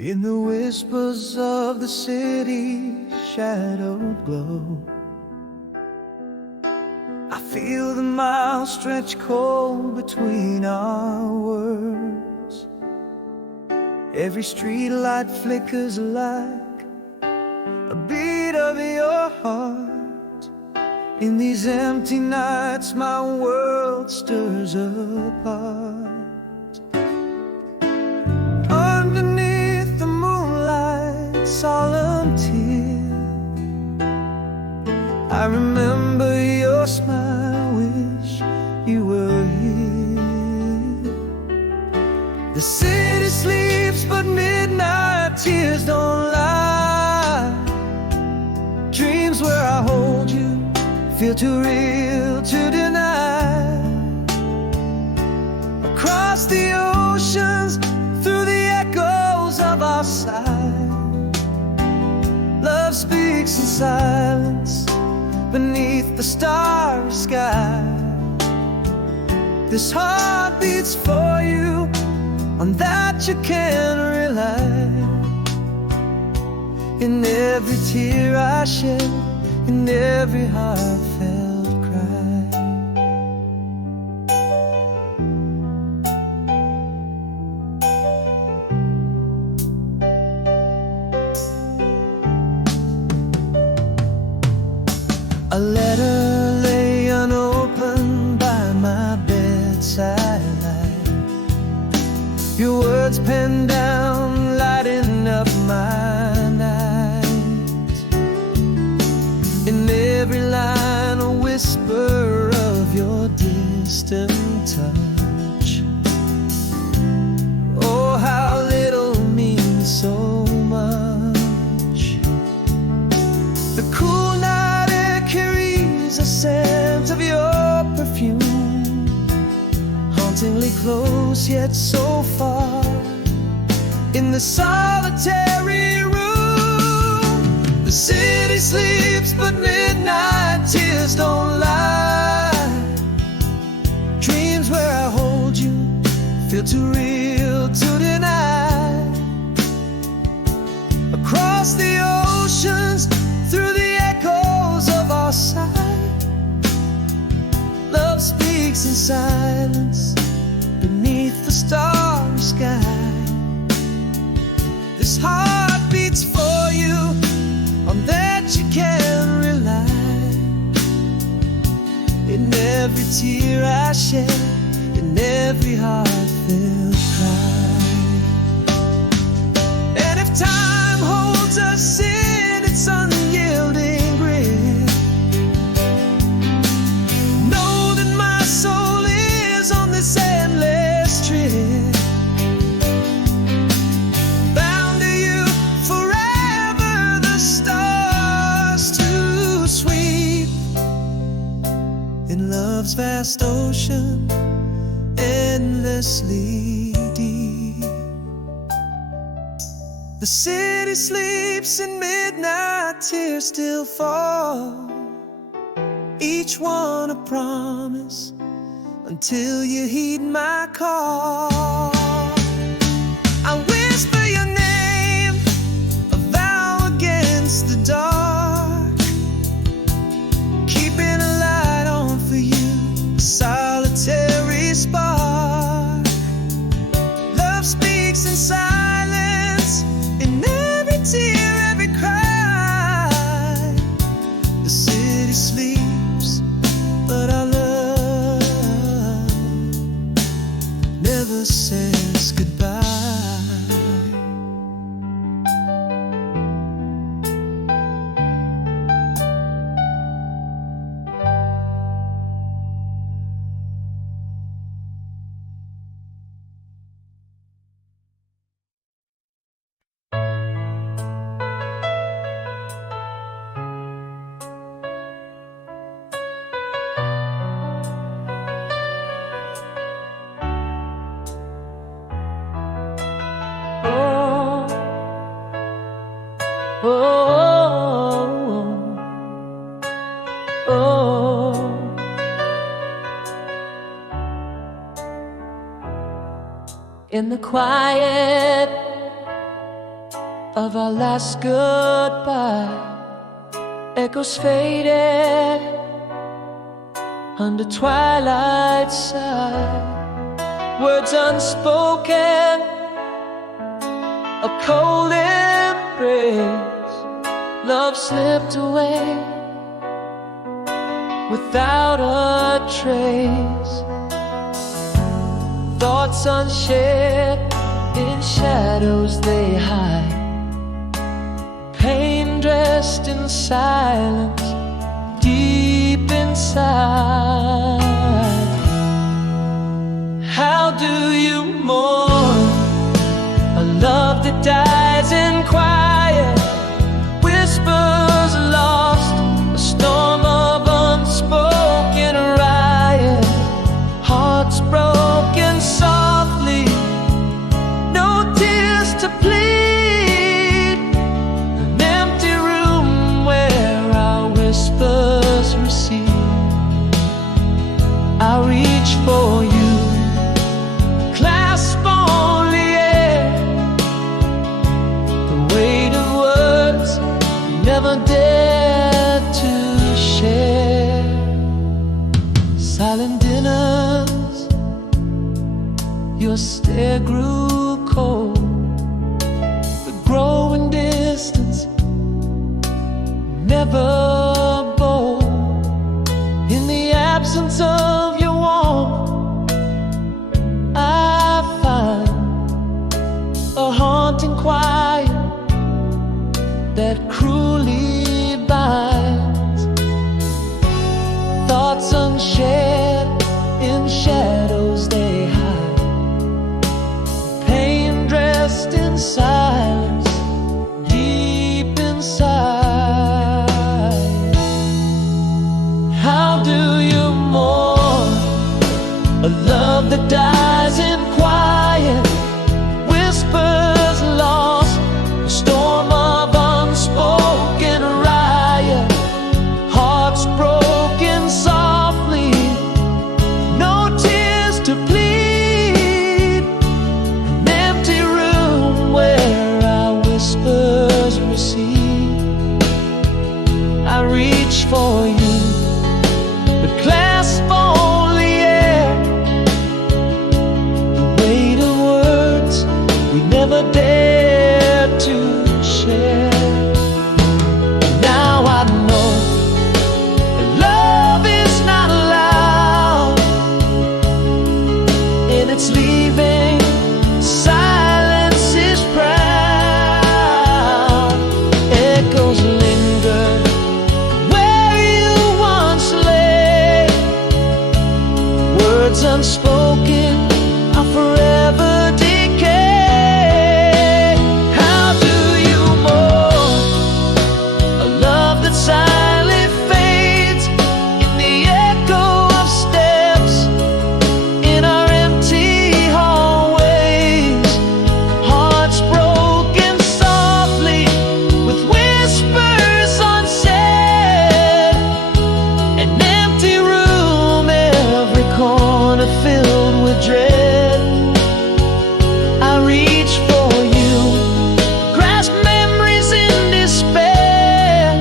In the whispers of the city's shadowed glow, I feel the miles stretch cold between our words. Every street light flickers like a beat of your heart. In these empty nights my world stirs apart. Underneath the moonlight's solemn tear, I remember your smile, wish you were here. The city sleeps but midnight tears don't lie. Dreams where I hold you feel too real to deny. Across the oceans, through the echoes of our side, love speaks in silence beneath the starry sky. This heart beats for you, on that you can rely. In every tear I shed, in every heartfelt cry. A letter lay unopened by my bedside light. Your words penned down, lighting up my night. In every line a whisper of your distant touch. Oh, how little means so much. The cool night air carries a scent of your perfume, hauntingly close yet so far. In the solitary room, the city sleeps but midnight tears don't lie. Dreams where I hold you feel too real to deny. Across the oceans, through the echoes of our side, love speaks in silence beneath the starry sky. This heart beats for you, on that you can rely. In every tear I shed, in every heartfelt cry. And if time holds us in its unyielding grip, know that my soul is on this endless trip. Bound to you forever, the stars to sweep. In love's vast ocean, endlessly deep. The city sleeps and midnight tears still fall, each one a promise until you heed my call. I whisper your name, a vow against the dark, keeping a light on for you, a solitary spark. Love speaks in silence, in every tear, every cry. The city sleeps, but our love never says goodbye. In the quiet of our last goodbye. Echoes faded under twilight's side. Words unspoken, a cold embrace. Love slipped away without a trace. Thoughts unshared, in shadows they hide. Pain dressed in silence, deep inside. How do you mourn a love that dies in quiet? Whispers lost, a storm of unspoken riot. Hearts broken softly, no tears to plead. An empty room where our whispers recede. I reach for you, clasp only air. The weight of words you never dared to share. Silent dinners, your stare grew cold. The growing distance, never bold. In the absence of your warmth, I find a haunting quiet that cruelly binds. Thoughts unshared, in shadows they hide. Pain dressed in silence, deep inside. How do you mourn a love that dies in quiet? Whispers lost, a storm of unspoken riot. Hearts broken softly, no tears to plead. An empty room where our whispers recede. I reach for you, but clasp only air. The weight of words we never dared to share. Now I know love is not allowed, and it's leaving. Silence is proud. Echoes linger where you once lay. Words unspoken are forever decay. How do you mourn a love that silently fades in the echo of steps in our empty hallways? Hearts broken softly with whispers unsaid. An empty room, every corner filled with dread. I reach for you, grasp memories in despair.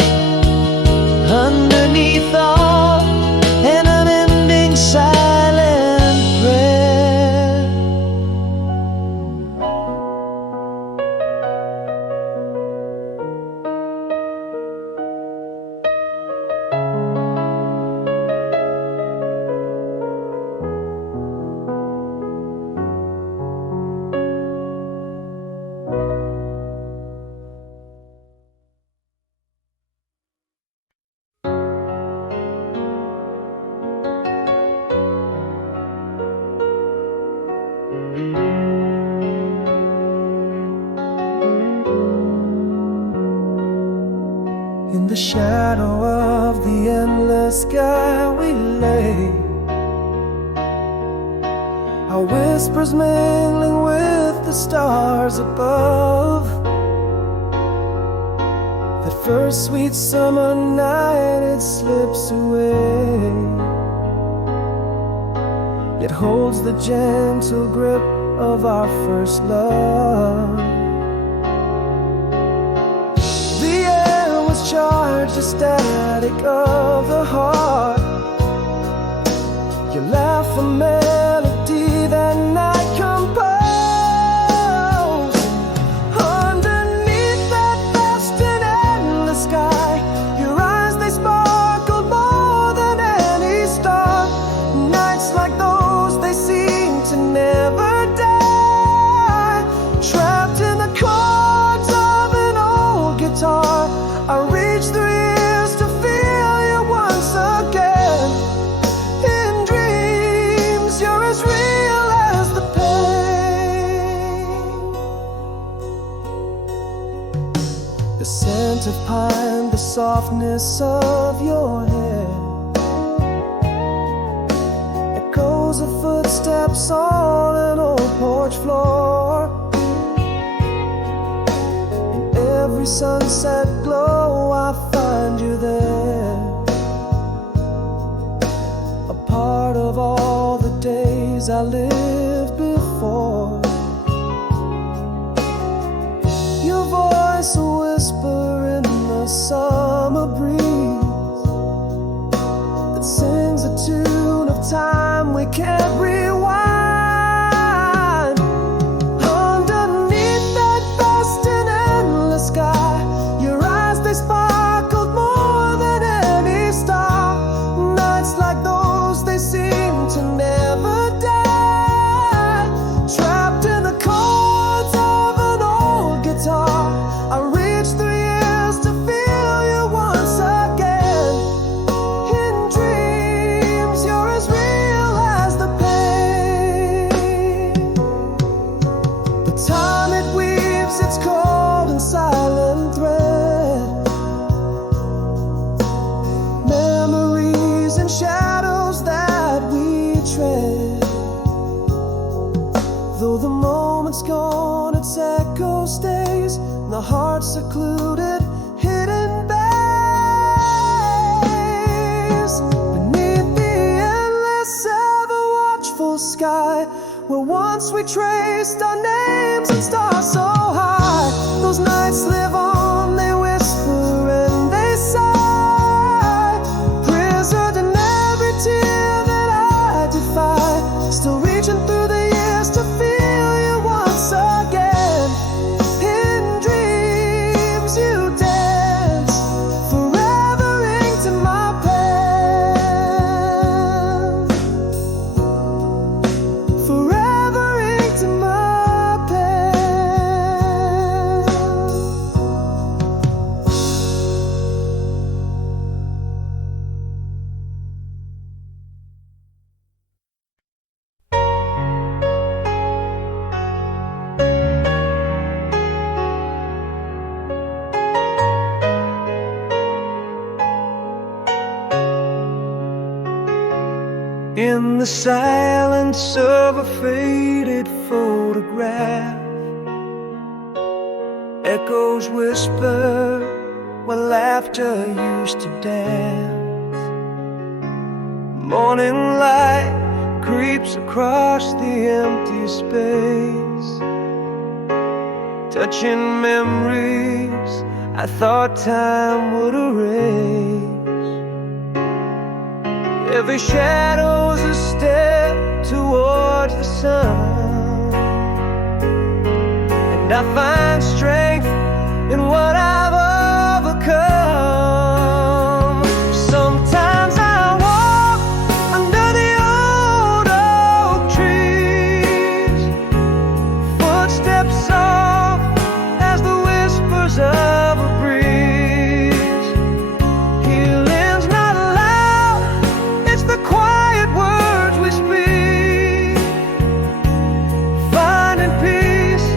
Underneath all, an unending silent prayer. In the shadow of the endless sky we lay, our whispers mingling with the stars above. That first sweet summer night, it slips away. It holds the gentle grip of our first love. urge, the static of the heart. You laugh a melody that night composed. Underneath that vast and endless sky, your eyes, they sparkled more than any star. Nights like those, they seem to never die. Trapped in the chords of an old guitar, I reach through years to feel you once again. In dreams, you're as real as the pain. The scent of pine, the softness of your hair, echoes of footsteps on an old porch floor. Every sunset glow, I find you there, a part of all the days I lived before. Your voice a whisper in the summer breeze that sings a tune of time we can't rewind. Sparkled more than any star. Nights like those, they seem to never die. Trapped in the chords of an old guitar, I reach through years to feel you once again. In dreams, you're as real as the pain. The time it weaves its cold and silent thread, shadows that we tread. Though the moment's gone, its echo stays in the heart secluded, hidden bays. Beneath the endless, ever-watchful sky, where once we traced our names and stars so high. Those nights live on, they whisper and they sigh. Still reaching through the years to feel you once again. In dreams you dance, forever inked in my pen. Forever inked in my pen. In the silence of a faded photograph, echoes whisper where laughter used to dance. Morning light creeps across the empty space, touching memories I thought time would erase. Every shadow's a step towards the sun, and I find strength in what I've overcome. Sometimes I walk under the old oak trees, footsteps soft as the whispers of a breeze. Healing's not loud, it's the quiet words we speak, finding peace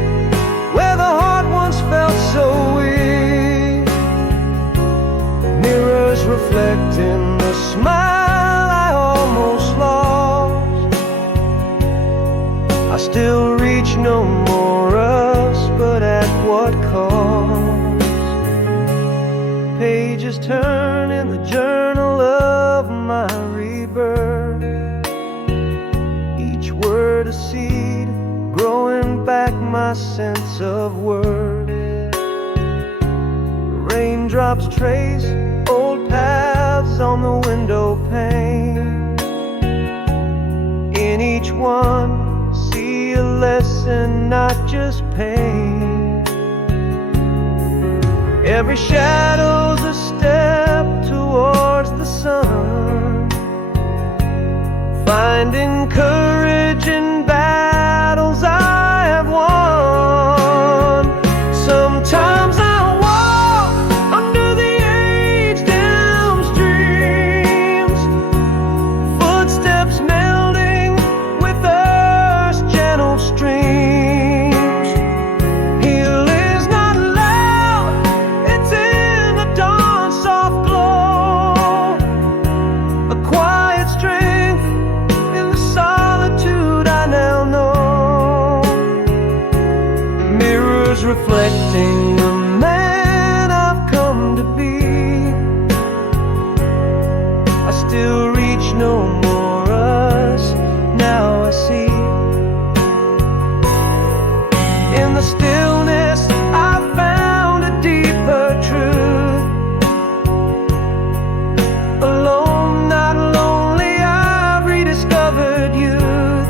where the heart once felt so weak. Mirrors reflecting the smile I almost lost. I still reach no more us, but at what cost? Pages turn in the journal of my rebirth, each word a seed growing back my sense of worth. Raindrops trace lights on the window pane. In each one, see a lesson, not just pain. Every shadow's a step towards the sun, finding courage in battles I have won. Sometimes I walk under the aged elm streams, footsteps melding with earth's gentle streams. Healing's not loud, it's in the dawn's soft glow, a quiet strength in the solitude I now know. Mirrors reflecting the man I've come to be. I still reach no more us, now I see. In the stillness I found a deeper truth. Alone, not lonely, I've rediscovered youth.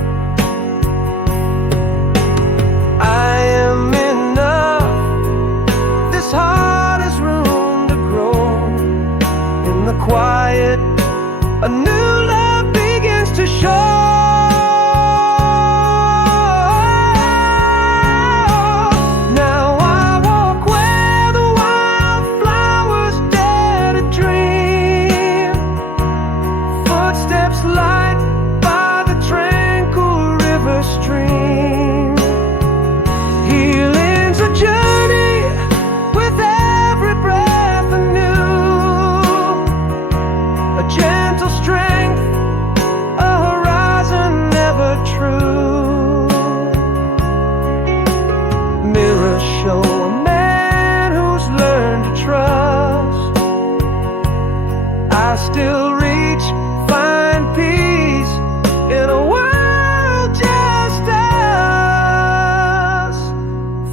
I am enough, this heart has room to grow. In the quiet, a new love begins to show. Now I walk where the wildflowers dare to dream, footsteps light by the tranquil river stream. Healing's a journey with every breath anew, a gentle strength, a horizon ever true. Mirrors show a man who's learned to trust. I still reach, find peace in a world just us,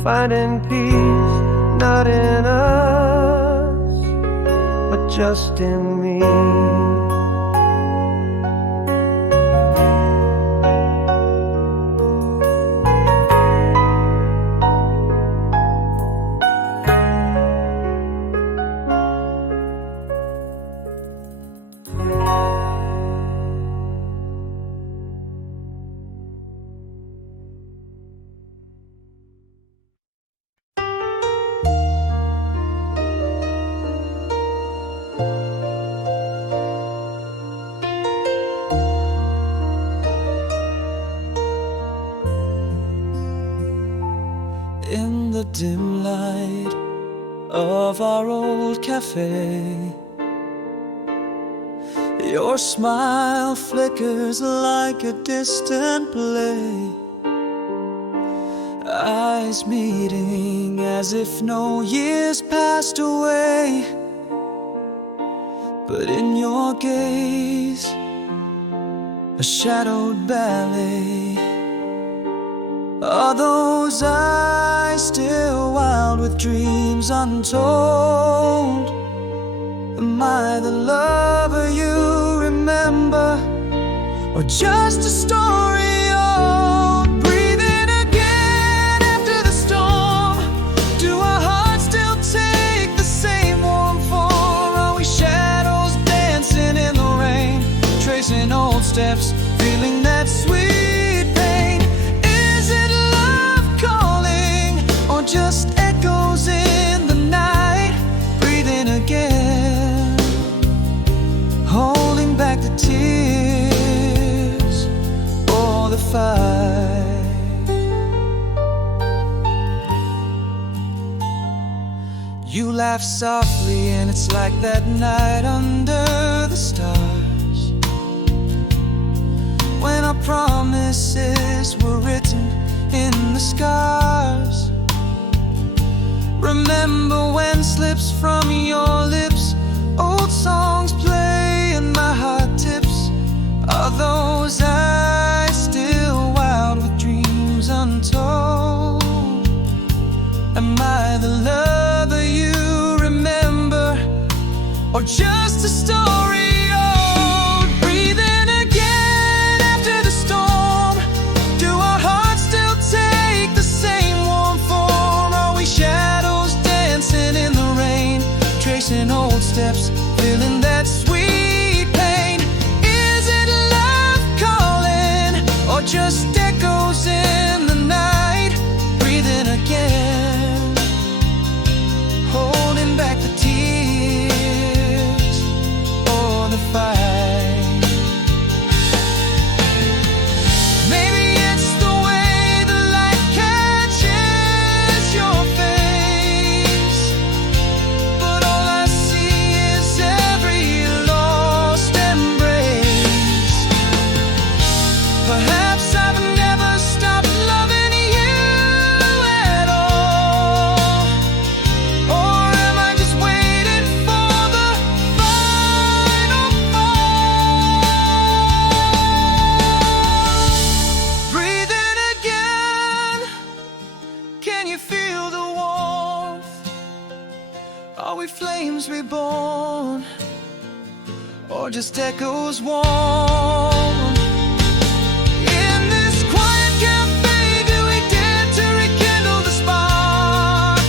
finding peace not in us, but just in me. In the dim light of our old cafe, your smile flickers like a distant play, eyes meeting as if no years passed away. But in your gaze, a shadowed ballet. Are those eyes still wild with dreams untold? Am I the lover you remember, or just a story old? Breathing again after the storm. Do our hearts still take the same warm form? Are we shadows dancing in the rain, tracing old steps, feeling that sweet pain? Is it love calling, or just echoes in the night? Breathing again, holding back the tears or the fight. You laugh softly and it's like that night under the stars, when our promises were written in the scars. Remember when slips from your lips, old songs play and my heart tips. Are those eyes still wild with dreams untold? Am I the lover you remember, or just a story Are we flames reborn, or just echoes warm? In this quiet cafe, do we dare to rekindle the spark?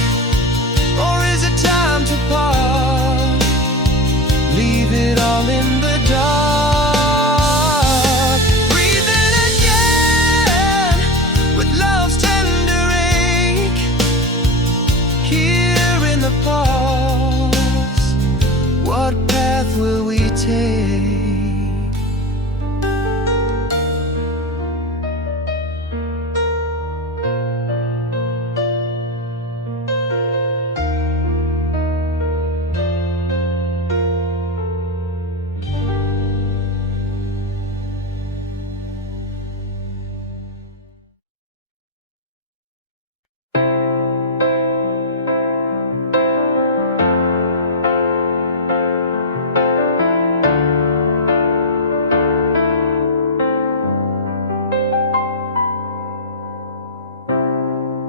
Or is it time to part? Leave it all in the dark. Breathe in again with love's tender ache. Here in the pause, what path will we take?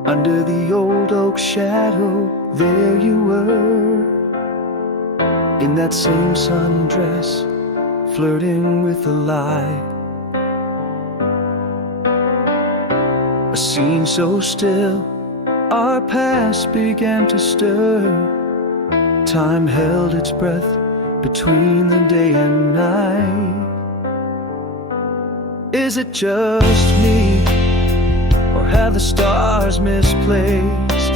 Under the old oak shadow, there you were, in that same sundress, flirting with the light. A scene so still, our past began to stir. Time held its breath between the day and night. Is it just me? Have the stars misplaced?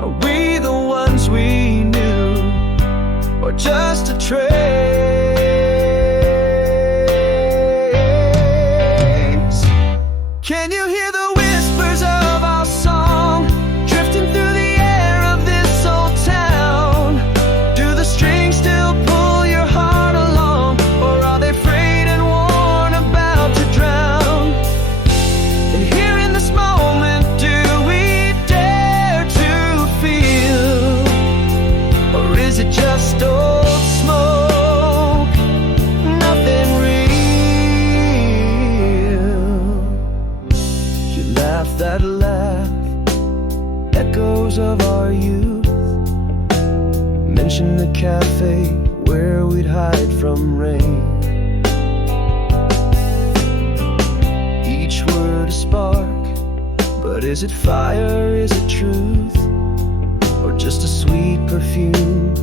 Are we the ones we knew, or just a trace? Can you hear the whispers of our song drifting through the air of this old town? Do the strings still pull your heart along, or are they frayed and worn, about to drown? And here in this moment, do we dare to feel? Or is it just old smoke, nothing real? You laugh that laugh, echoes of our youth. Mention the cafe where we'd hide from rain. Each word a spark, but is it fire, is it truth? Or just a sweet perfume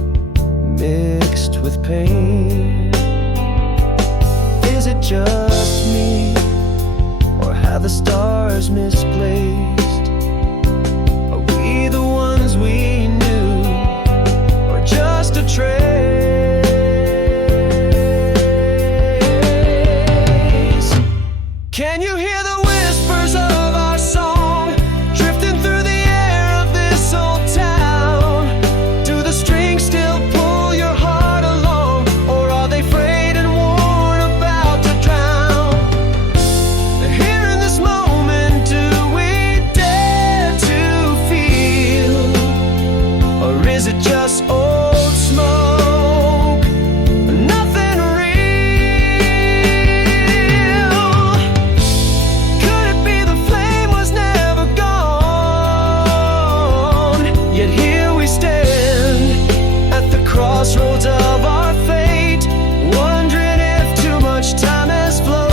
mixed with pain? Is it just me, or have the stars misplaced? Are we the ones we knew, or just a trace? Can you hear the whispers of our song drifting through the air of this old town? Do the strings still pull your heart along, or are they frayed and worn, about to drown? Here in this moment, do we dare to feel? Or is it just old smoke, nothing real? Could it be the flame was never gone? Yet here we stand at the crossroads of our fate, wondering if too much time has flown.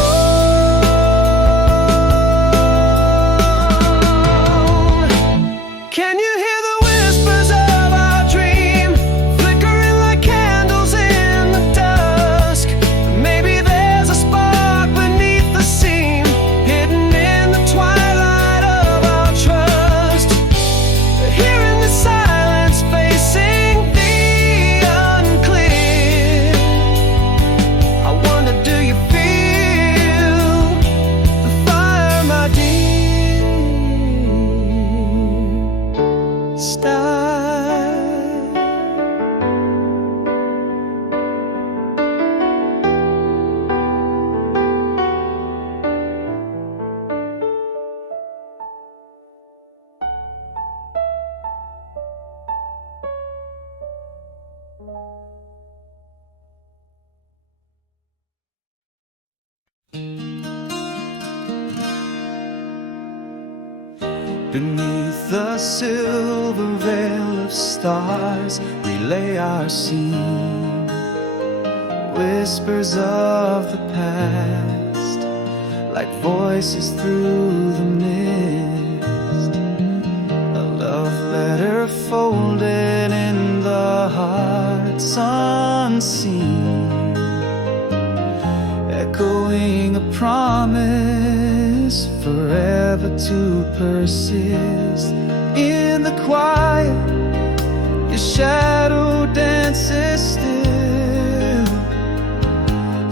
Can you hear the whispers of our dream, flickering like candles in the dusk? Maybe there's a spark beneath the seam, hidden in the twilight of our trust. Here in the silence, facing the unclear, I wonder, do you feel the fire, my dear? Style. Beneath the silver veil of stars relay our scene, whispers of the past, like voices through the mist. A love letter folded in the heart's unseen, echoing a promise forever to persist. In the quiet, your shadow dances still,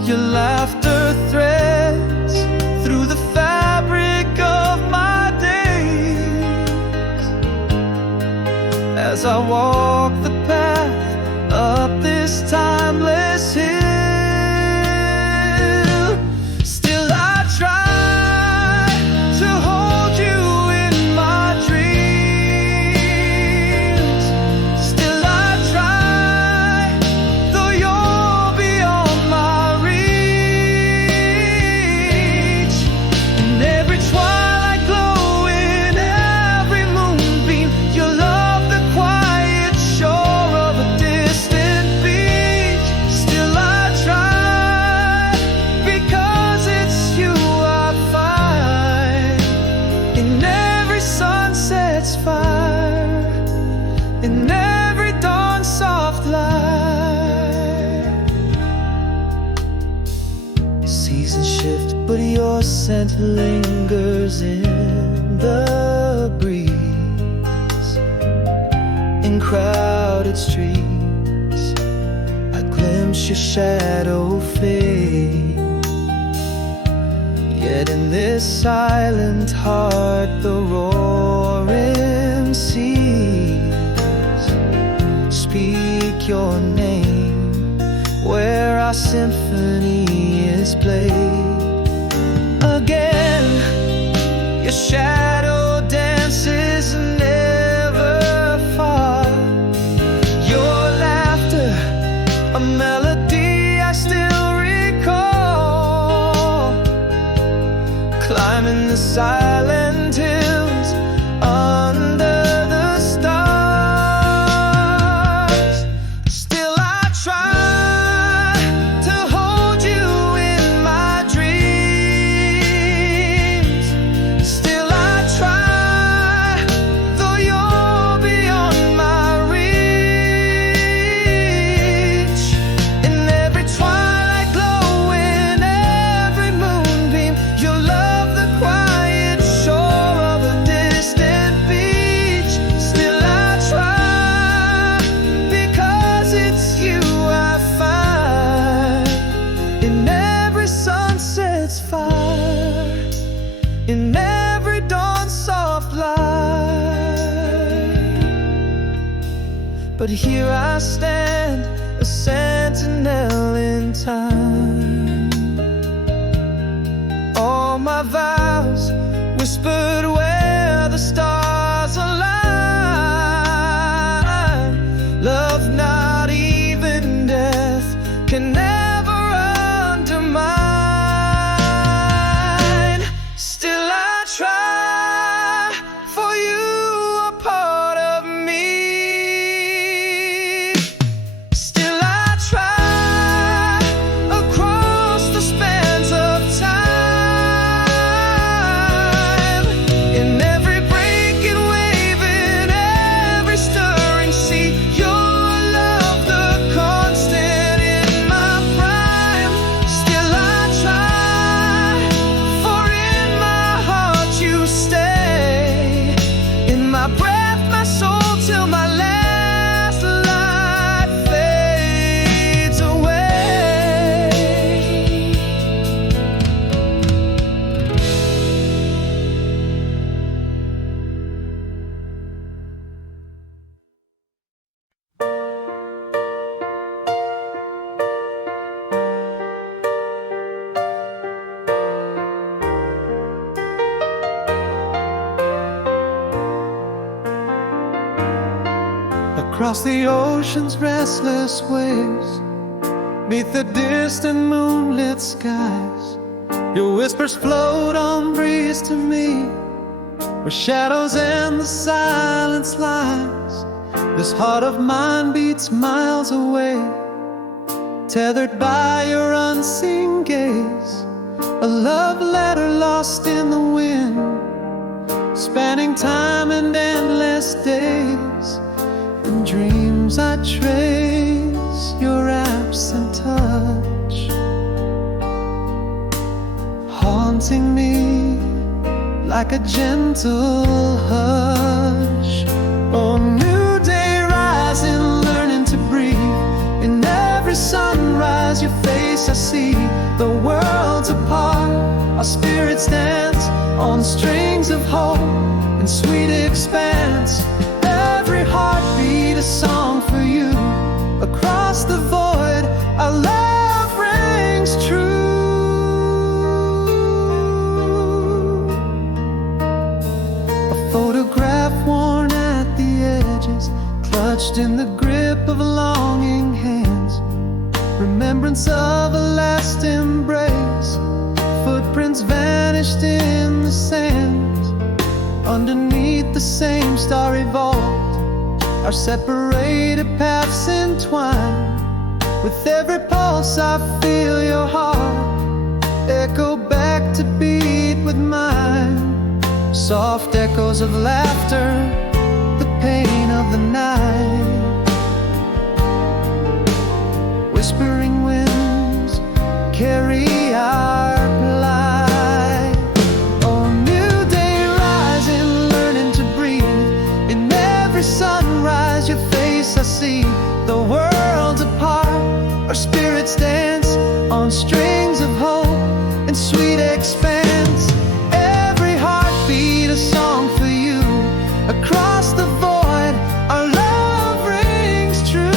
your laughter threads through the fabric of my days. As I walk the path up this timeless hill, still I try to hold you in my dreams. Still I try, though you're beyond my reach. In every twilight glow, in every moonbeam, your love, the quiet shore of a distant beach. Still I try, because it's you I find in every sunset's fire, in every dawn's soft light. Seasons shift, but your scent lingers in the breeze. In crowded streets, I glimpse your shadow fade. Yet in this silent heart, the roaring seas speak your name, where our symphony is played. Again, your shadow dances never far. Your laughter, a melody I still recall, climbing the silent hills under the stars. Still I try to hold you in my dreams. Still I try, though you're beyond my reach. In every twilight glow, in every moonbeam, your love, the quiet shore of a distant beach. Still I try, because it's you I find in every sunset's fire, in every dawn's soft light. But here I stand, a sentinel in time. All my vows whispered where the stars align. Love, not even death, can never undermine. Still I try, for you are part of me. Still I try, across the spans of time. In every breaking wave, in every stirring sea, your love, the constant in my prime. Still I try, for in my heart you stay. In my breath, my soul, till my last light fades away. Across the ocean's restless waves, beneath the distant moonlit skies, your whispers float on breeze to me, where shadows and the silence lies. This heart of mine beats miles away, tethered by your unseen gaze. A love letter lost in the wind, spanning time and endless days. In dreams I trace your absent touch, haunting me like a gentle hush. Oh, new day rising, learning to breathe. In every sunrise, your face I see. The world's apart, our spirits dance on strings of hope in sweet expanse. Every heartbeat a song for you. Across the void, our love rings true. A photograph worn at the edges, clutched in the grip of longing hands. Remembrance of a last embrace, footprints vanished in the sand. Underneath the same starry vault, our separated paths entwine. With every pulse I feel your heart echo back to beat with mine. Soft echoes of laughter, the pain of the night. Whispering winds carry our light. Oh, new day rising, learning to breathe. In every sunrise, your face I see. The world's apart, our spirits dance on strings of hope and sweet expanse. Every heartbeat a song for you. Across the void, our love rings true.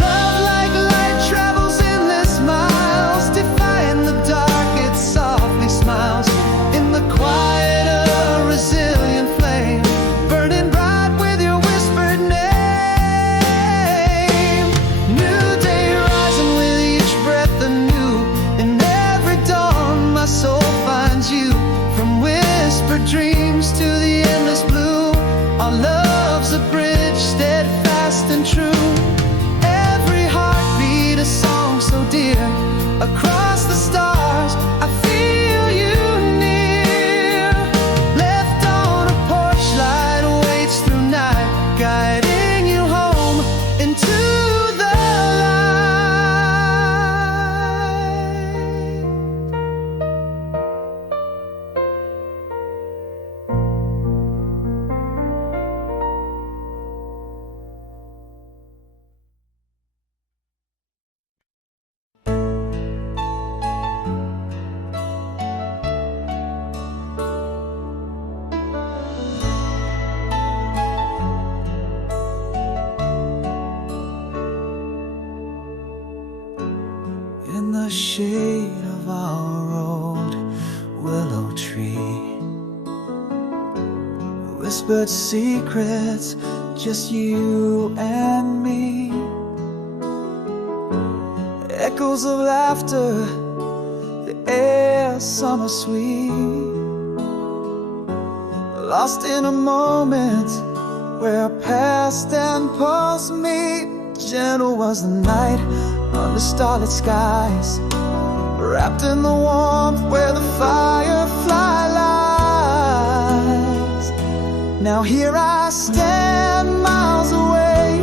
Love like light travels endless miles, defying the dark, it softly smiles. In the quiet, a resilient flame, burning bright with your whispered name. New day rising with each breath anew. In every dawn, my soul finds you. From whispered dreams to the endless blue, our love's a bridge, steadfast and true. Every heartbeat a song so dear. Across the stars, I feel you near. Left on a porch, light waits through night, guiding you home into the light. In the shade of our old willow tree, whispered secrets, just you and me. Echoes of laughter, the air summer sweet. Lost in a moment where past and past meet. Gentle was the night under starlit skies, wrapped in the warmth where the firefly lies. Now here I stand miles away,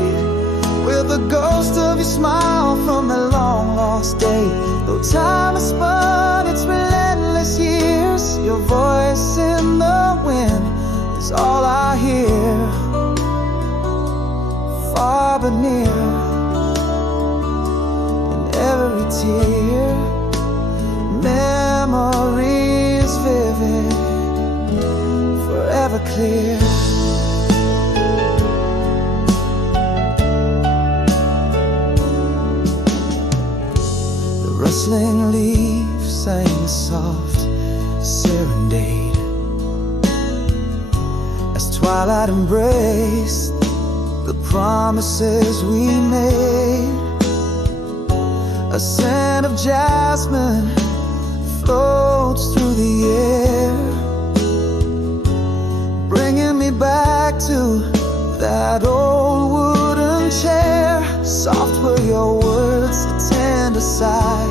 with the ghost of your smile from the long lost day. Though time has spun its relentless years, your voice in the wind is all I hear. Far but near, in every tear, memories vivid, forever clear. The rustling leaves sang a soft serenade as twilight embraced the promises we made. A scent of jasmine floats through the air, bringing me back to that old wooden chair. Soft were your words, a tender sigh,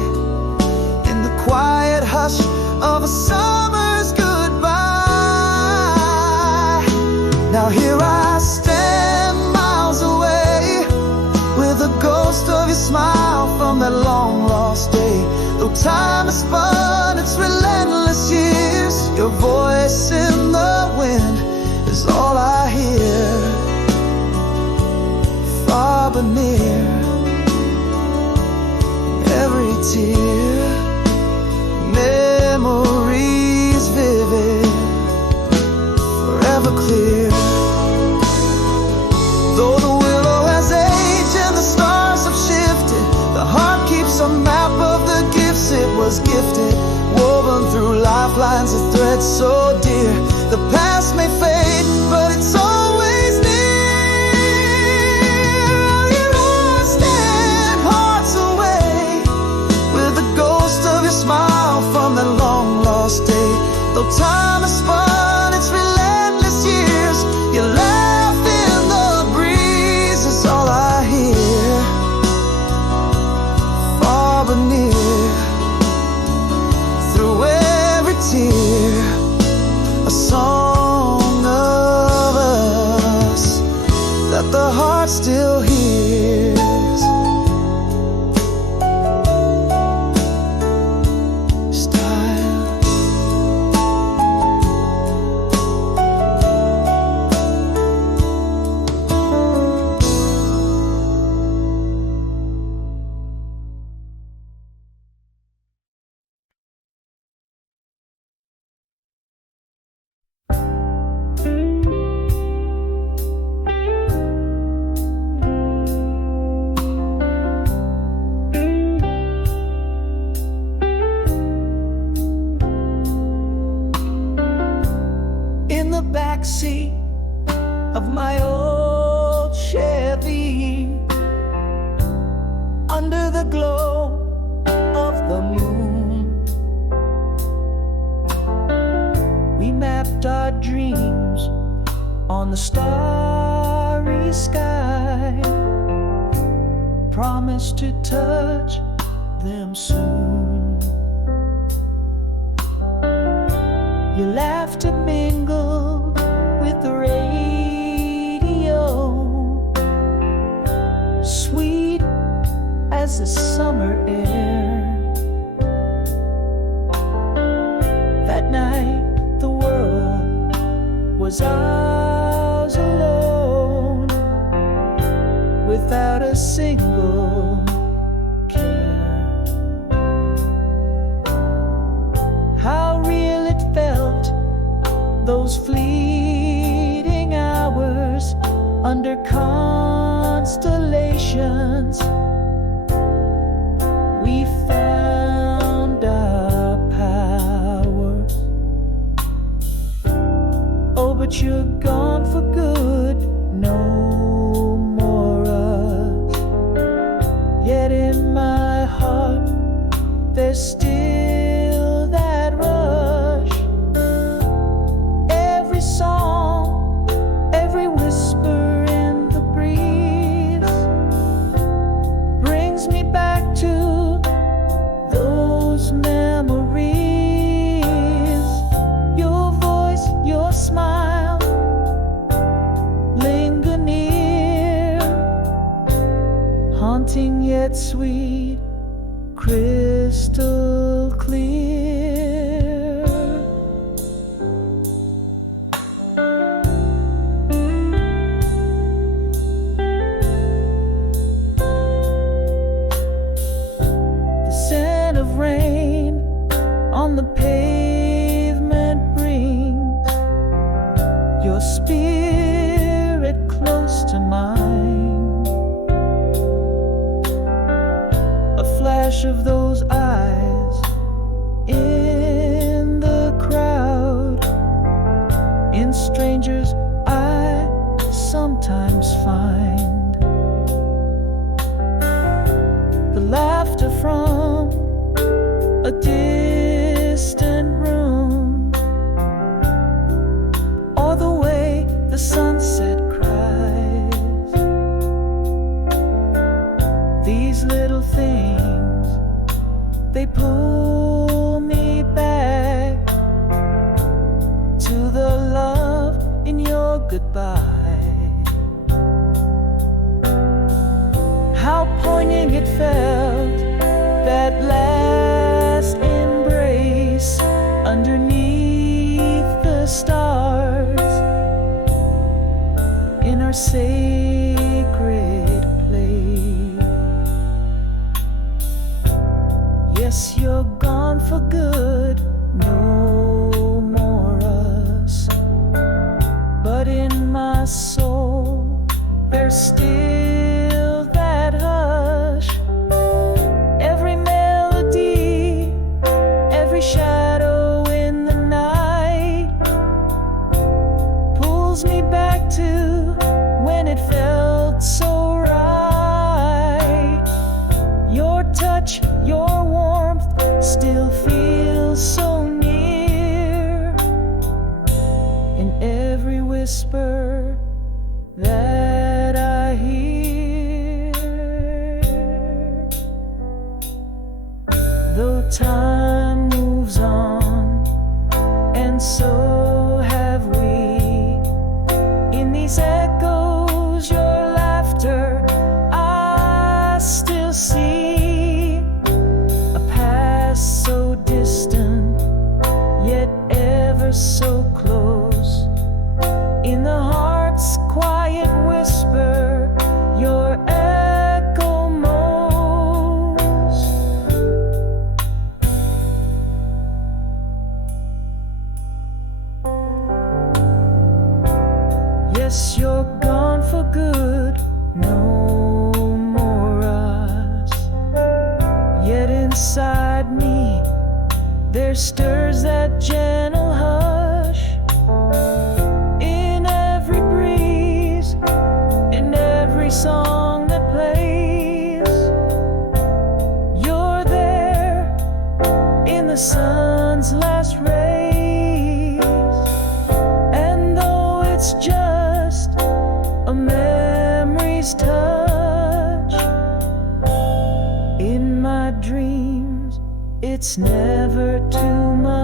in the quiet hush of a summer's goodbye. Now here I stand miles away, with a ghost of your smile from that long lost day. Though time has spun its relentless years, your voice in the wind is all I hear. Far but near, every tear, memories vivid, forever clear. Though the willow has aged and the stars have shifted, the heart keeps a map of the gifts it was gifted, woven through lifelines of threads so dear. The past may fade, but it's always near. You know I stand hearts away, with the ghost of your smile from that long lost day. Though time has spun its relentless years, your laugh in the breeze is all I hear. Far but near, through every tear, a song of us that the heart still hears. Style. In the backseat of my old Chevy, under the glow of the moon, we mapped our dreams on the starry sky, promised to touch them soon. Your laughter mingled with the radio, sweet as the summer air. That night the world was ours alone, without a single care. How real it felt, those fleeting hours under constellations. We found our power. Oh, but you're gone for good, no more us. Yet in my heart there's still that rush. Every song, every whisper in the breeze brings me back to those memories. Your voice, your smile linger near, haunting yet sweet, crystal clear. The scent of rain on the pavement brings your spirit close to mine. A flash of those eyes in the crowd, in strangers I sometimes find. The laughter from a distant room, or the way the sunset they pull me back to the love in your goodbye. How poignant it felt, that last embrace underneath the stars in our sacred place. Yes, you're gone for good, no more us. But in my soul, there's still that hush. Every melody, every shadow in the night pulls me back to when it felt so right. Your touch, your warmth still feels so near in every whisper that I hear. Though time moves on, and so have we, in these echoes, your laughter I still see. A past so distant, yet ever so close. In the heart's quiet whisper, your echo mows. Yes, you're gone for good, no more us. Yet inside me, there stirs that gentle hush. In every breeze, in every song that plays, you're there in the sun's last rays. And though it's just a memory's touch, in my dreams, it's never too much.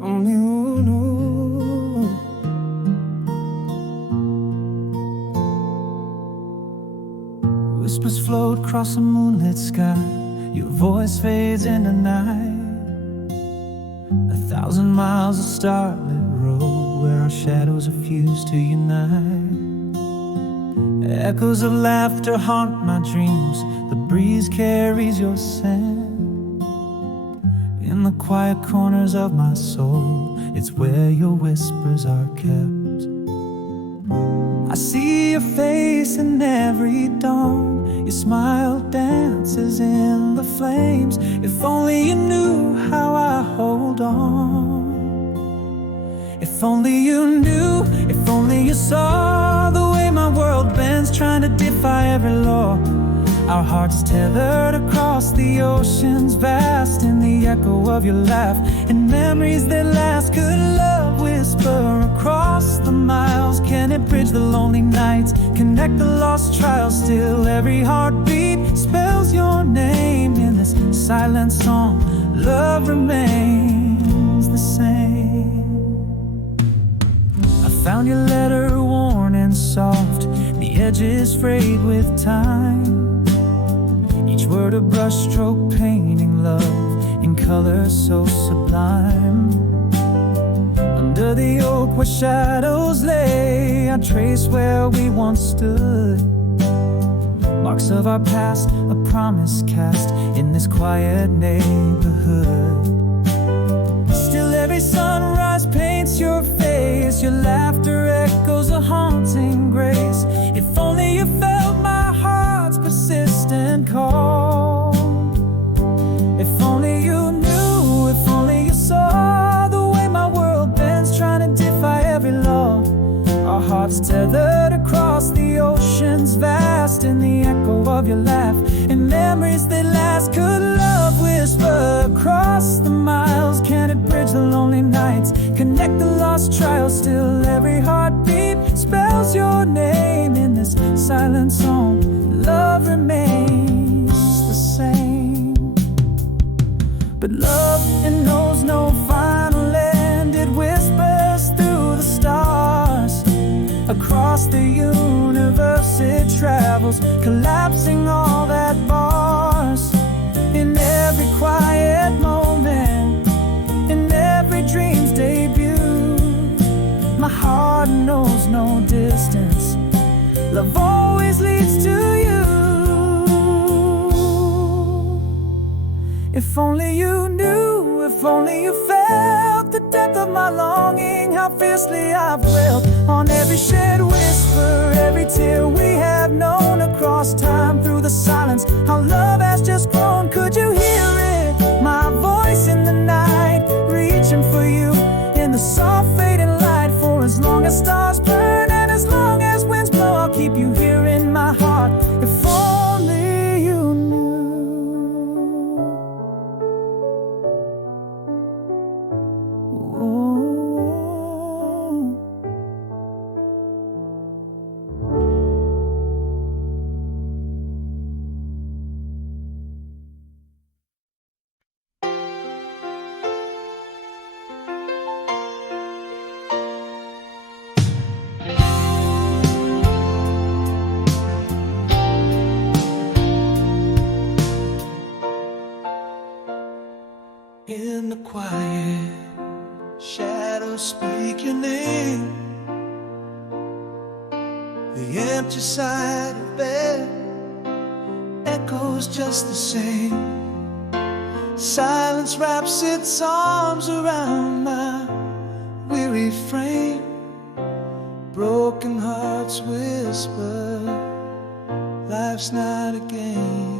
Only you know. Whispers float across a moonlit sky. Your voice fades in the night. 1,000 miles of starlit road where our shadows are fused to unite. Echoes of laughter haunt my dreams. The breeze carries your scent. In the quiet corners of my soul, it's where your whispers are kept. I see your face in every dawn. Your smile dances in the flames. If only you knew how I hold on. If only you knew, if only you saw the way my world bends, trying to defy every law. Our hearts tethered across the oceans vast, in the echo of your laugh, and memories that last. Could love whisper across the miles? Can it bridge the lonely nights, connect the lost trials? Still every heartbeat spells your name in this silent song. Love remains the same. I found your letter worn and soft, the edges frayed with time. Each word a brushstroke painting love in color so sublime. Under under the oak where shadows lay, I trace where we once stood. Marks of our past, a promise cast in this quiet neighborhood. Still every sunrise paints your face, your laughter echoes a haunting grace. If only you felt my heart's persistent call. If only you knew, if only you saw the way my world bends, trying to defy every law. Our hearts tethered across the oceans vast, in the echo of your laugh, and memories that last. Could love whisper across the miles? Can it bridge the lonely nights, connect the lost trials? Still every heartbeat spells your name in this silent song. Love remains the same. But love, it knows no final end. It whispers through the stars. Across the universe it travels, collapsing all that bars. In every quiet moment, in every dream's debut, my heart knows no distance. Love always leads to you. If only you knew, if only you felt the depth of my longing, how fiercely I've dwelt on every shared whisper, every tear we have known across time. Through the silence, how love has just grown. Could you hear it? My voice in the night, reaching for you in the soft fading light. For as long as stars burn and as long as winds blow, I'll keep you here in my heart. If only you knew. In the quiet, shadows speak your name. The empty side of bed echoes just the same. Silence wraps its arms around my weary frame. Broken hearts whisper, life's not a game.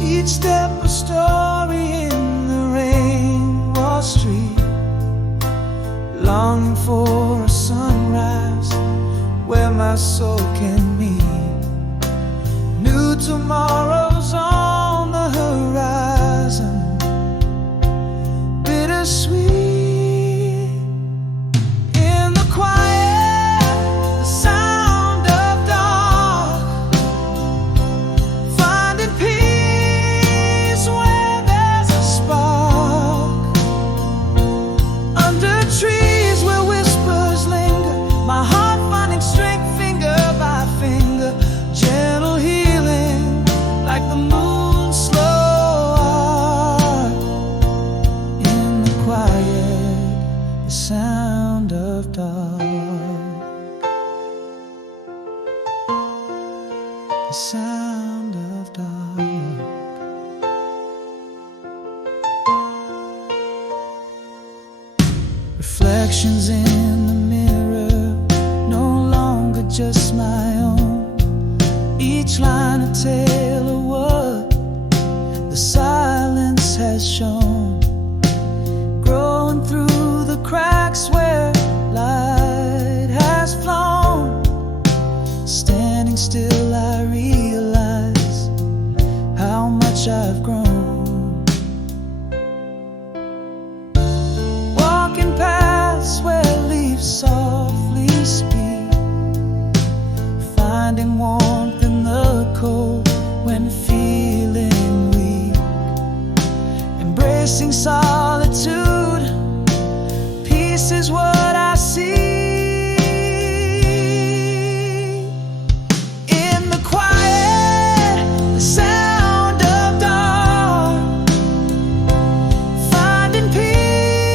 Each step a story in the rain. Wall Street, longing for a sunrise where my soul can meet. New tomorrows on the horizon, bittersweet. In the quiet, the sound of dawn, finding peace where there's a spark. Under trees where whispers linger, my heart finding strength finger by finger. Gentle healing like the moon's slow art. In the quiet, the sound of dark. The sound of dark. Reflections in the mirror, no longer just my own. Each line a tale of what the silence has shown. Growing through the cracks where light has flown. Standing still I realize how much I've grown. Walking paths where leaves softly speak, finding warmth in the cold when feeling weak. Embracing solitude, peace is what I see. In the quiet, the sound of dawn, finding peace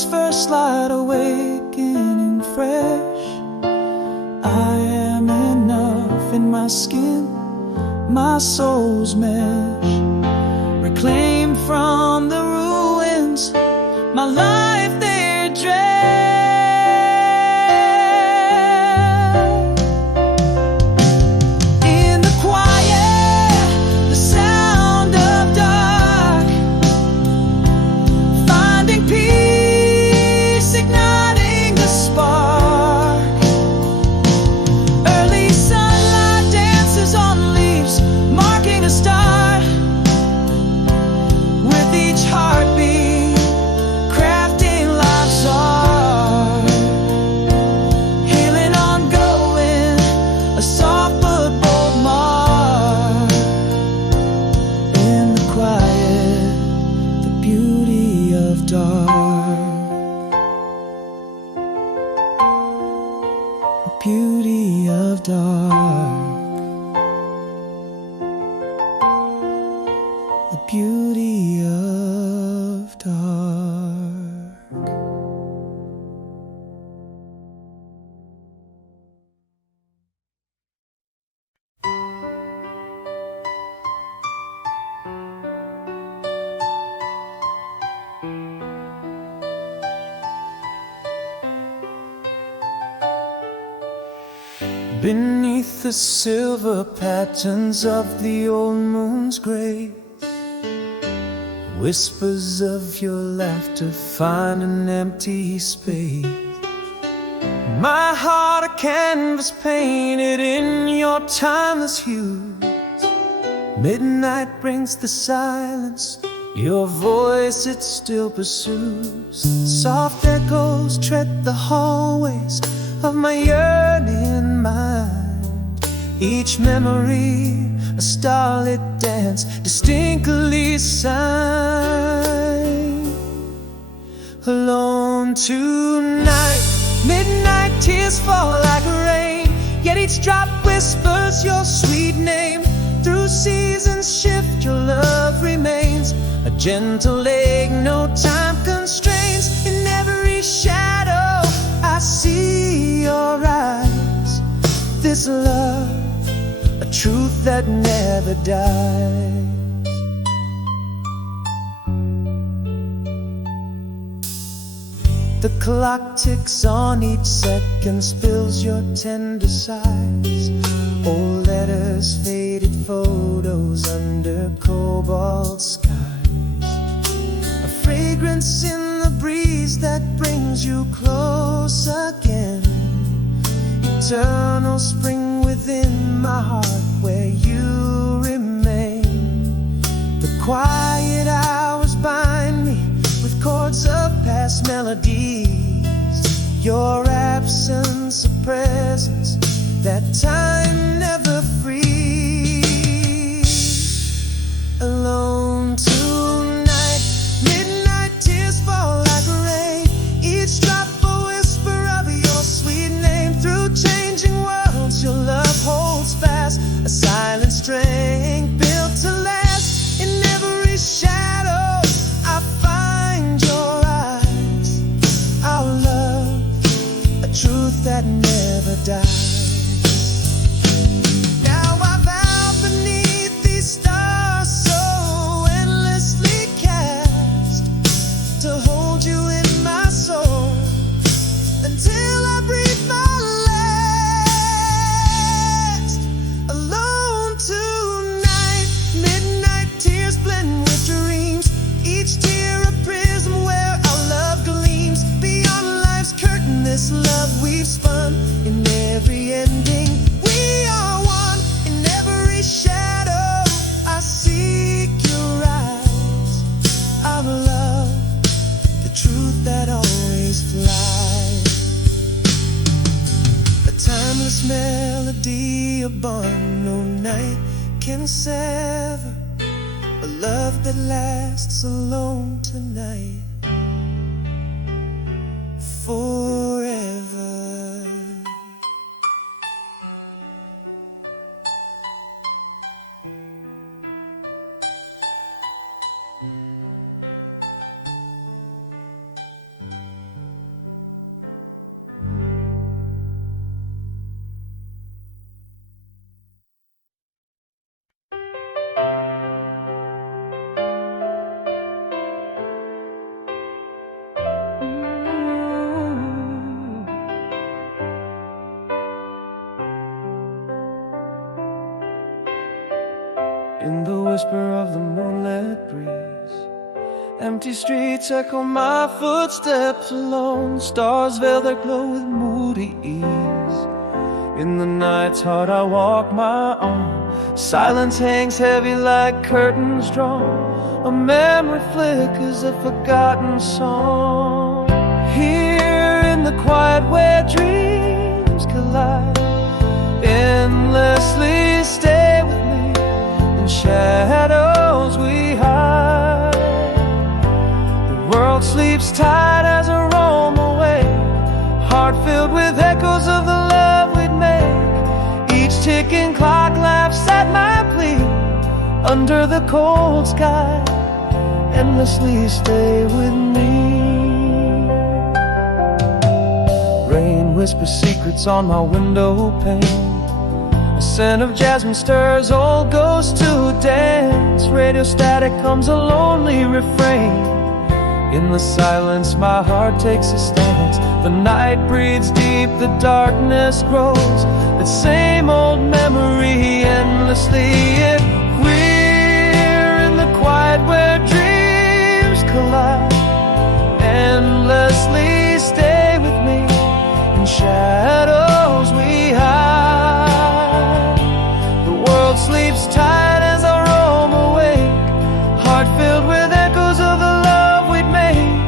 morning's first light awakening fresh. I am enough in my skin, my soul's mesh, reclaimed from the ruins, my life there dread. In the quiet, the sound of dark, finding peace, igniting the spark. Early sunlight dances on leaves, marking a start. With each heartbeat, crafting life's art, healing ongoing, a soft but bold mark. In the quiet, the beauty of dark, the beauty of dark, the beauty of dark. Beneath the silver patterns of the old moon's grace, whispers of your laughter find an empty space. My heart a canvas painted in your timeless hues. Midnight brings the silence, your voice it still pursues. Soft echoes tread the hallways of my yearning mind. Each memory a starlit dance, distinctly signed. Alone tonight, midnight tears fall like rain, yet each drop whispers your sweet name. Through seasons shift, your love remains a gentle lake, no time constraints. In every shadow I see your eyes, this love, a truth that never dies. The clock ticks on each second, spills your tender sighs. Old letters, faded photos under cobalt skies. A fragrance in the breeze that brings you close again. Eternal spring within my heart where you remain. The quiet hours bind me with chords of past melodies. Your absence, a presence that time never frees. Alone tonight, midnight tears fall like rain. Each drop a whisper of your sweet name. Through changing worlds, your love holds fast, a silent strength built to last. In every shadow I find your eyes, our love, a truth that never dies. Now I vow beneath these stars so endlessly cast to hold you in my soul until I breathe my last. Alone tonight, midnight tears blend with dreams. Each tear a prism where our love gleams. Beyond life's curtain, this love we've spun. In every ending, we are one. In every shadow, I seek your eyes. Our love, the truth that always flies. A timeless melody, a bond no night can sever. A love that lasts alone tonight, forever. whisper of the moonlit breeze. Empty streets echo my footsteps alone. Stars veil their glow with moody ease. In the night's heart I walk my own. Silence hangs heavy like curtains drawn. A memory flickers a forgotten song. Here in the quiet where dreams collide, endlessly stay with me. In shadows we hide. The world sleeps tight as I roam away, heart filled with echoes of the love we'd make. Each ticking clock laughs at my plea. Under the cold sky, endlessly stay with me. Rain whispers secrets on my window pane. The scent of jasmine stirs old ghosts to dance. Radio static comes a lonely refrain. In the silence my heart takes a stance. The night breathes deep, the darkness grows. That same old memory endlessly. If we're in the quiet where dreams collide, endlessly stay with me. In shadows we hide. The world sleeps tight as I roam awake, heart filled with echoes of the love we'd make.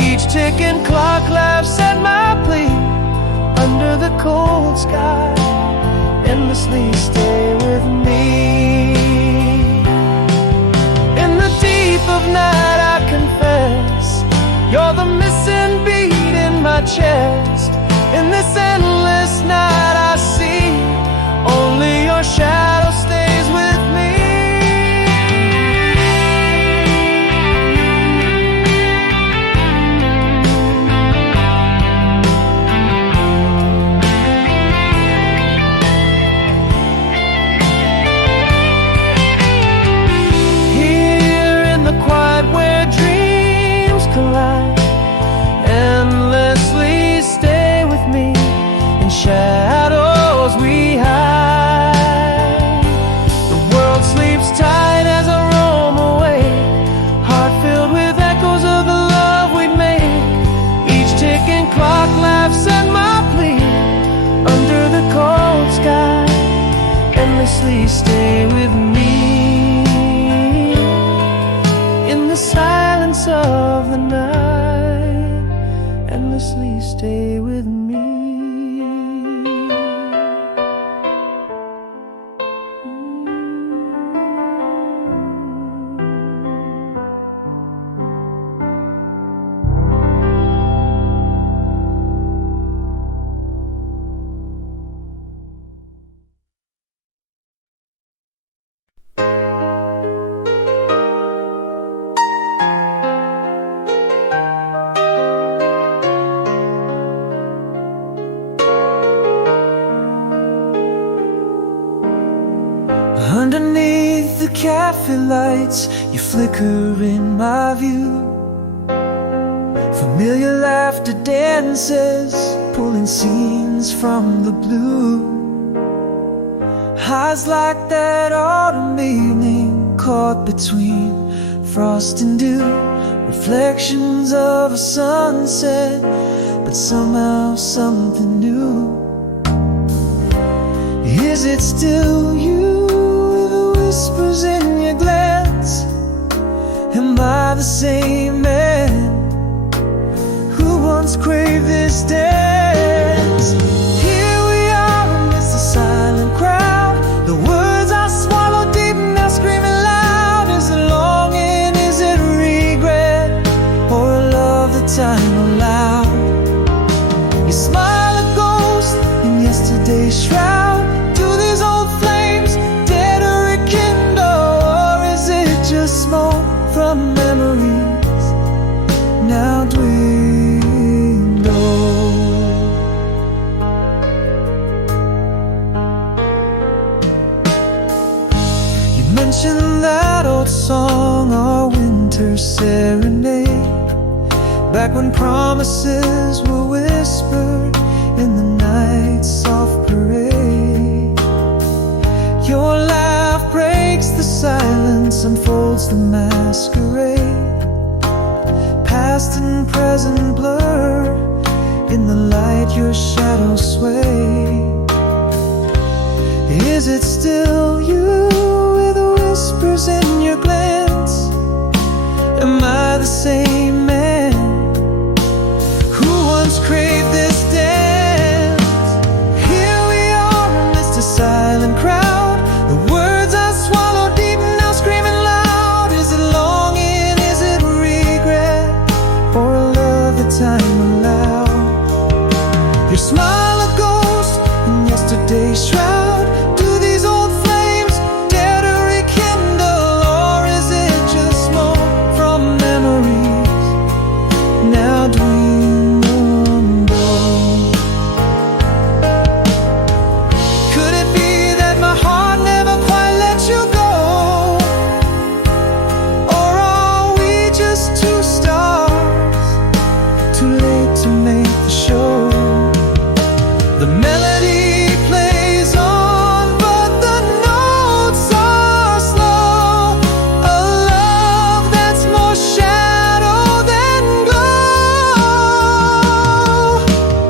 Each ticking clock laughs at my plea. Under the cold sky, endlessly stay with me. In the deep of night I confess, you're the missing beat in my chest. In this endless night I see, only your shadow stays with me. Here in the quiet where dreams collide, endlessly stay with me. In shadows we hide. The world sleeps tight as I roam away, heart filled with echoes of the love we'd make. Each ticking clock laughs at my plea. Under the cold sky, endlessly stay with me. In the silence of the night, endlessly stay with me. Underneath the cafe lights, you flicker in my view. Familiar laughter dances, pulling scenes from the blue. Highs like that autumn evening, caught between frost and dew. Reflections of a sunset, but somehow something new. Is it still you? Whispers in your glance. Am I the same man who once craved this dance? Here we are amidst the silent crowd. The words I swallowed deep and now screaming loud. Is it longing, is it regret, or a love that time allowed? You smile a ghost in yesterday's shroud. Do these old flames smoke from memories now dwindle? You mentioned that old song, our winter serenade, back when promises were whispered in the night's soft parade. Your laugh prayed breaks the silence, unfolds the masquerade. Past and present blur, in the light your shadows sway. Is it still you with whispers in your glance? Am I the same man who once craved this dance? Here we are amidst a silent crowd, the words I swallowed deep now screaming loud. Is it longing, is it regret, or a love that time allowed? Your smile a ghost in yesterday's shroud. Do these old flames dare to rekindle, or is it just smoke from memories now dwindled? Could it be that my heart never quite let you go? Or are we just two stars, too late to make the show? The melody plays on, but the notes are slow. A love that's more shadow than glow.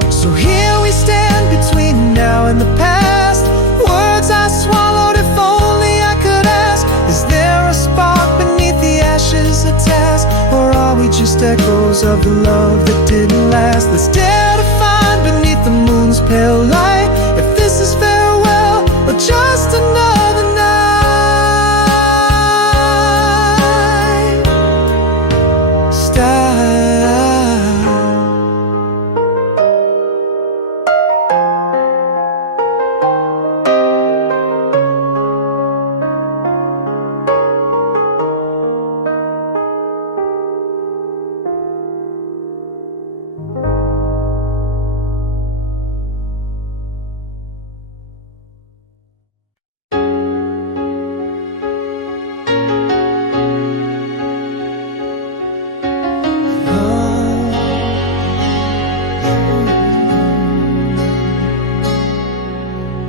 So here we stand between now and the past. Words I swallowed, if only I could ask. Is there a spark beneath the ashes, a task? Or are we just echoes of the love that didn't last? Let's dare to find beneath the moon's pale light if this is farewell or just another night. Style.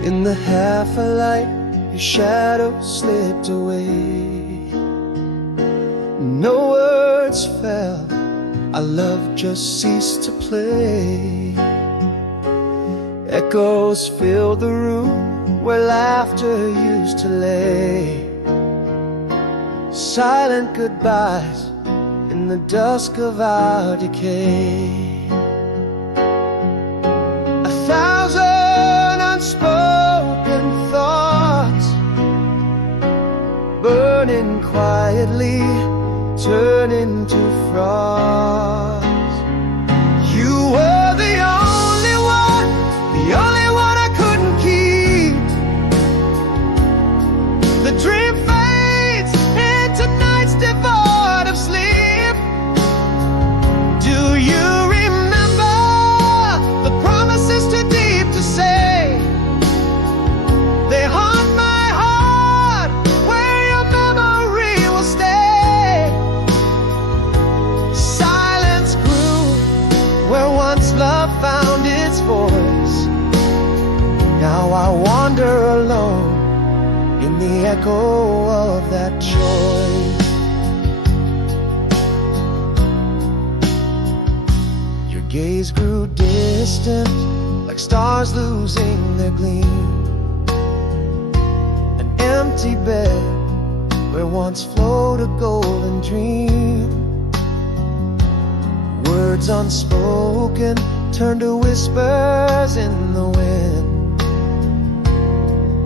In the half a light, your shadow slipped away. No words fell, our love just ceased to play. Echoes filled the room where laughter used to lay. Silent goodbyes in the dusk of our decay. A thousand unspoken thoughts burning quietly, turn into frost. You were the only one I couldn't keep. The dream fades into nights devoid of sleep. Do you remember the promises too deep to say? They haunt my heart where your memory will stay. Silence grew where once love found its voice. Now I wander alone in the echo of that choice. Your gaze grew distant, like stars losing their gleam. An empty bed where once flowed a golden dream. Words unspoken turned to whispers in the wind.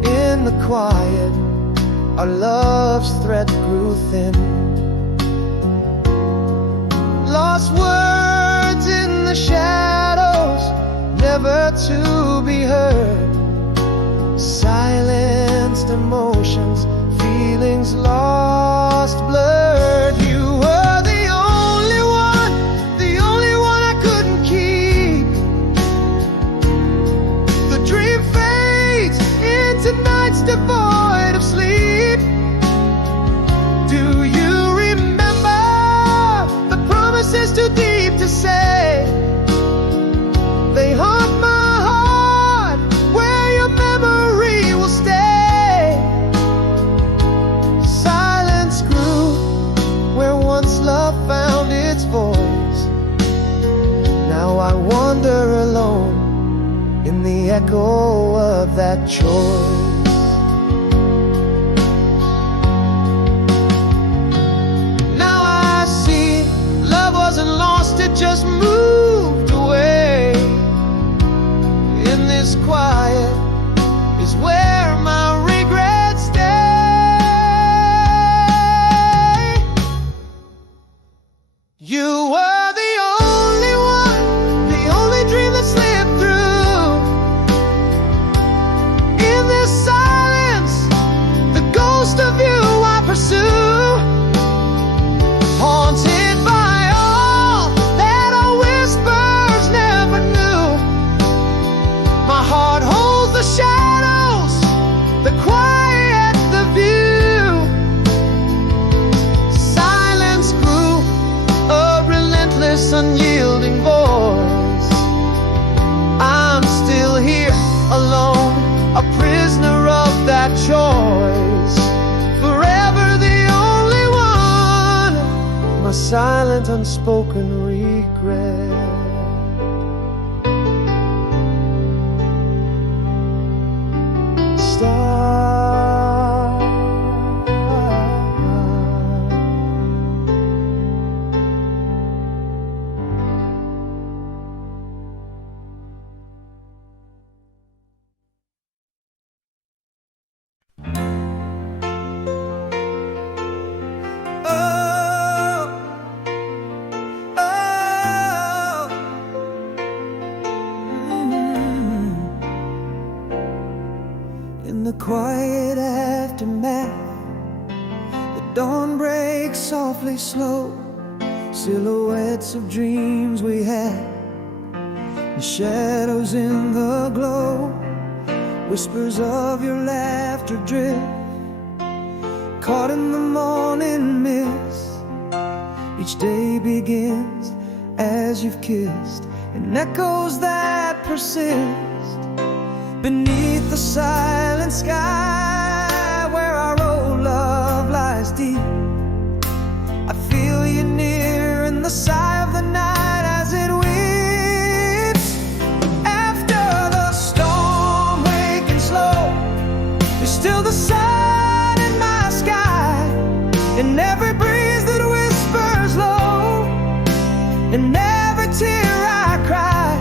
In the quiet, our love's thread grew thin. Lost words in the shadows, never to be heard. Silenced emotions, feelings lost, blurred. You were the only one I couldn't keep. The dream fades into nights devoid of sleep. Do you remember the promises too deep to say? They haunt my heart wander alone in the echo of that choice. Now I see love wasn't lost, it just moved away. In this quiet is where my regrets stay. You were the only one, the only dream that slipped through. In this silence, the ghost of you I pursue. Haunted by all that our whispers never knew. My heart holds the shadows, the quiet, the view. Silence grew, a relentless, unyielding voice. I'm still here, alone, a prisoner of that choice. Forever the only one, my silent, unspoken regret. In the quiet aftermath, the dawn breaks softly slow. Silhouettes of dreams we had, the shadows in the glow. Whispers of your laughter drift, caught in the morning mist. Each day begins as you've kissed, and echoes that persist. Beneath the silent sky, where our old love lies deep, I feel you near in the sigh of the night as it weeps. After the storm waking slow, there's still the sun in my sky, and every breeze that whispers low, and every tear I cry.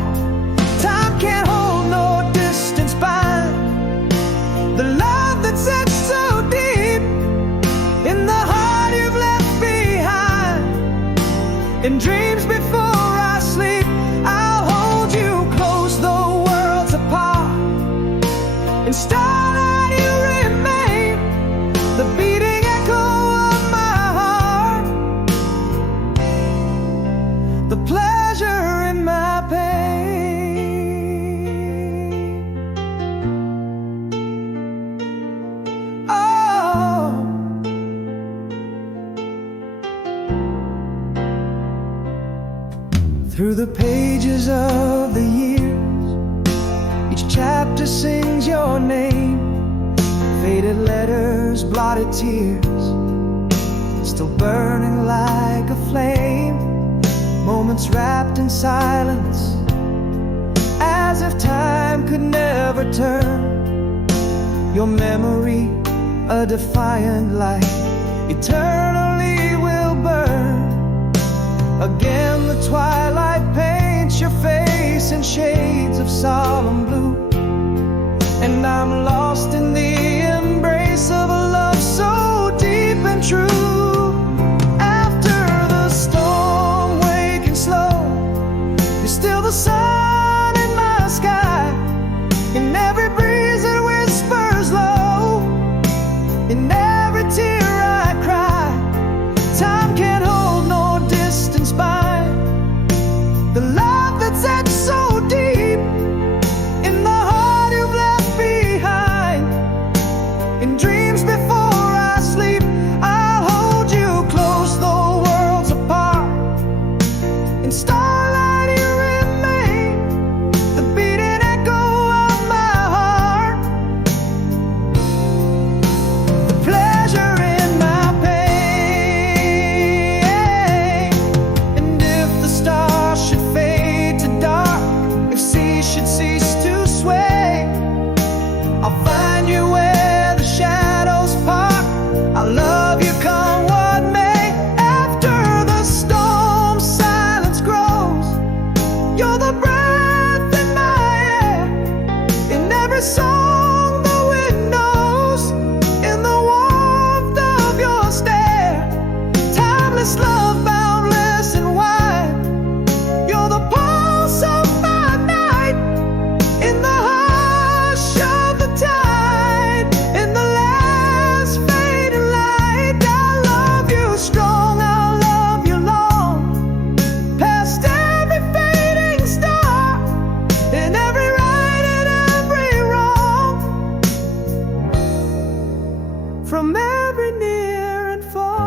Time can't hold no distance bind the love that sets so deep in the heart you've left behind. In dreams before I sleep, I'll hold you close, though worlds apart. In starlight you remain, the beating echo of my heart, the pleasure in my pain. Oh, through the pages of the years, each chapter sings your name. Faded letters, blotted tears, still burning like a flame. Moments wrapped in silence, as if time could never turn. Your memory, a defiant light, eternally will burn. Again the twilight paints your face in shades of solemn blue, and I'm lost in the embrace of a love so deep and true. After the storm waking slow, there's still the sun in my sky, in every breeze that whispers low, in every tear I cry. Time can't hold no distance bind the love that sets so deep in the heart you've left behind. In dreams before I sleep, I'll hold you close, though worlds apart. In starlight you remain, the beating echo of my heart. every song the wind knows, in the warmth of your stare. Timeless love, boundless and wide. You're the pulse of my night, in the hush of the tide, in the last fading light. I love you strong, I'll love you long, past every fading star, in every right and every wrong, from every near and far.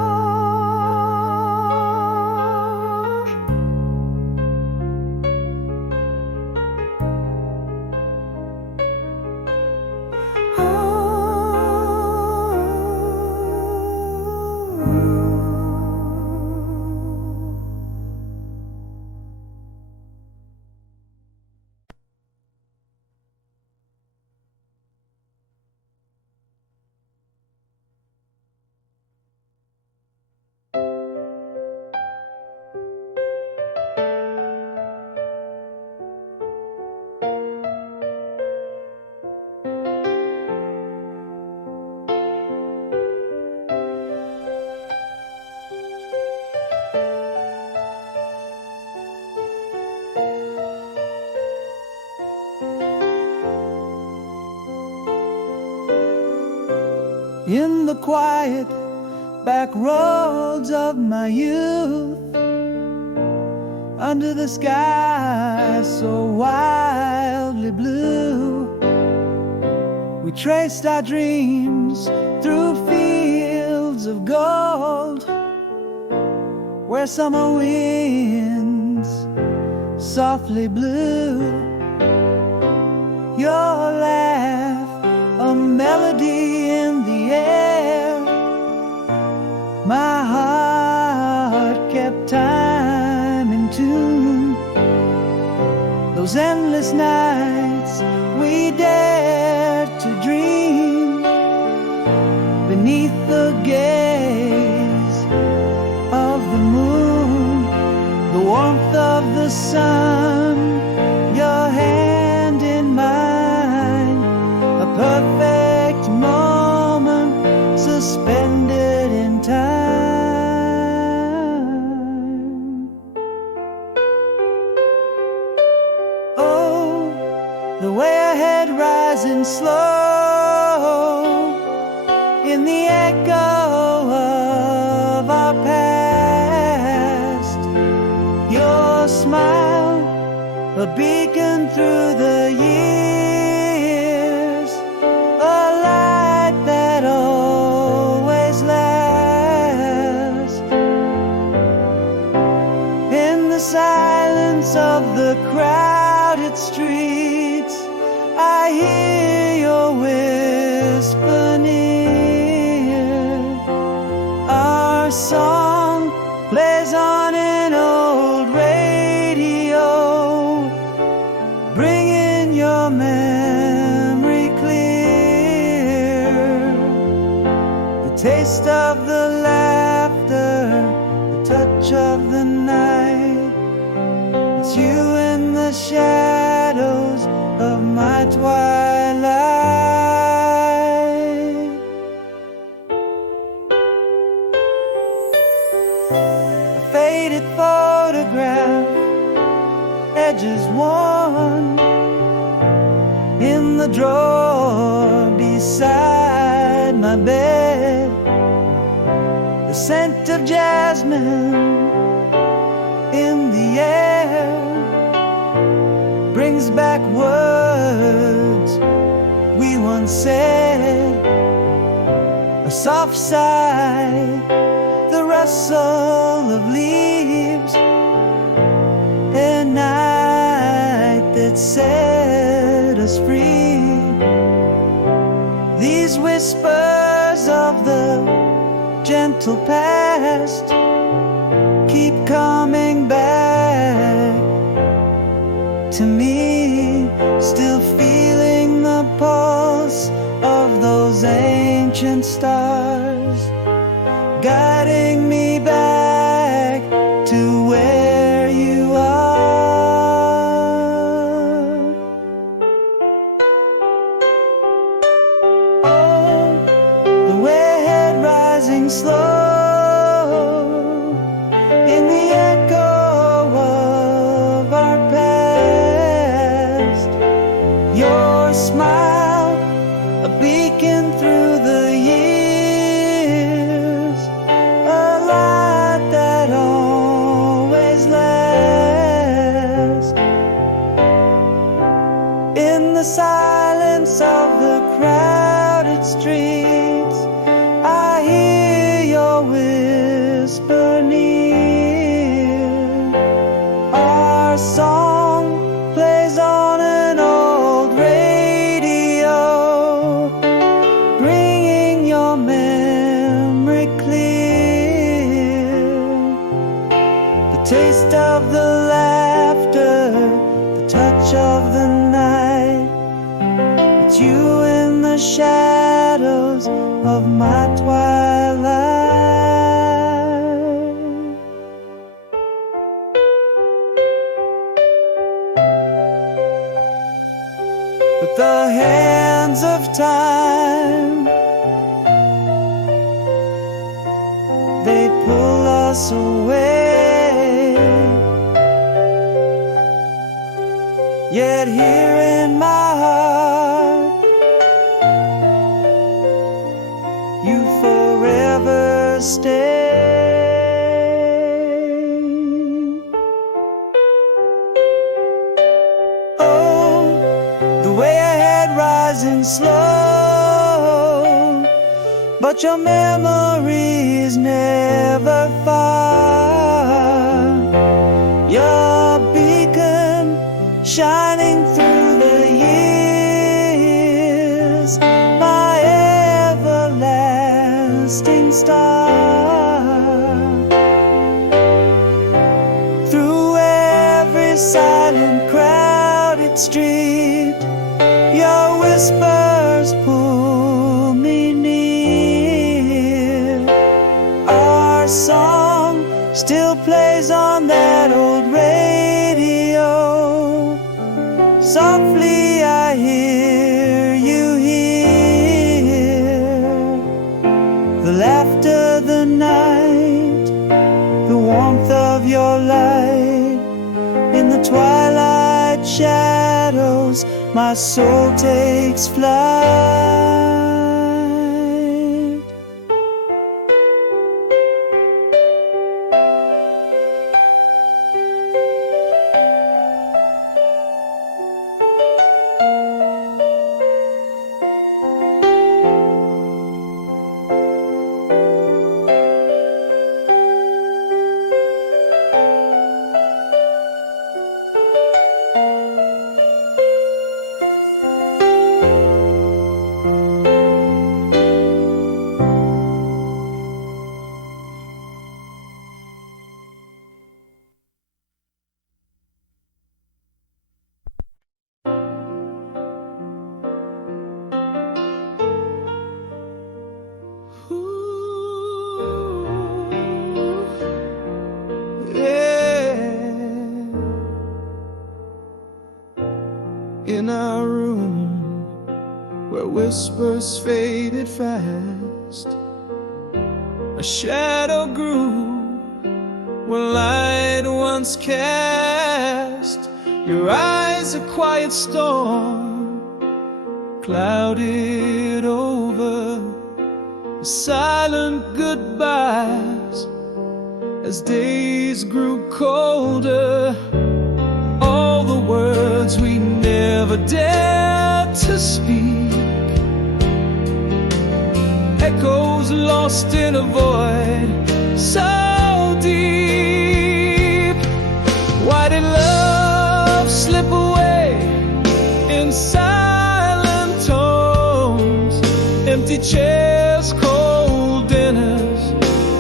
In the quiet back roads of my youth, under the sky so wildly blue, we traced our dreams through fields of gold, where summer winds softly blew. Your laugh, a melody in the air, my heart kept time in tune. Those endless nights we dared to dream, beneath the gaze of the moon, the warmth of the sun, your hand in mine, a perfect moment suspended in time. Oh, the way ahead rising slow in the echo of our past. Your smile, a beacon through the years, a light that always lasts. In the silence of the crowded streets, I hear your whisper near. Our song plays on an old radio, bringing your memory clear. The taste of the laughter, the touch of the night, it's you in the shadows of my twilight. A faded photograph, edges worn, in the drawer beside my bed. The scent of jasmine in the air brings back words we once said. A soft sigh, the rustle of leaves, a night that set us free. These whispers of the gentle past keep coming back to me, still feeling the pulse of those ancient stars, guiding me back to where you are. the silence of the crowded streets, I hear your whisper near. Our song plays on an old radio, bringing your memory clear. The taste of the laughter, the touch of the night, it's you in the shadows of my twilight. But the hands of time, they pull us away. Yet here in my heart, you forever stay. Oh, the way ahead rising slow, but your memory is never far. Your beacon shining through the years, my everlasting star. Through every silent crowded street, your whispers pull me near. Our song still plays on that old radio. Softly I hear you here. The laughter, the night, the warmth of your light. In the twilight shadows, my soul takes flight. In our room where whispers faded fast, a shadow grew where light once cast. Your eyes a quiet storm clouded over the silent goodbyes as days grew colder. All the words we never dared to speak, echoes lost in a void so deep. Why did love slip away in silent tones? Empty chairs, cold dinners,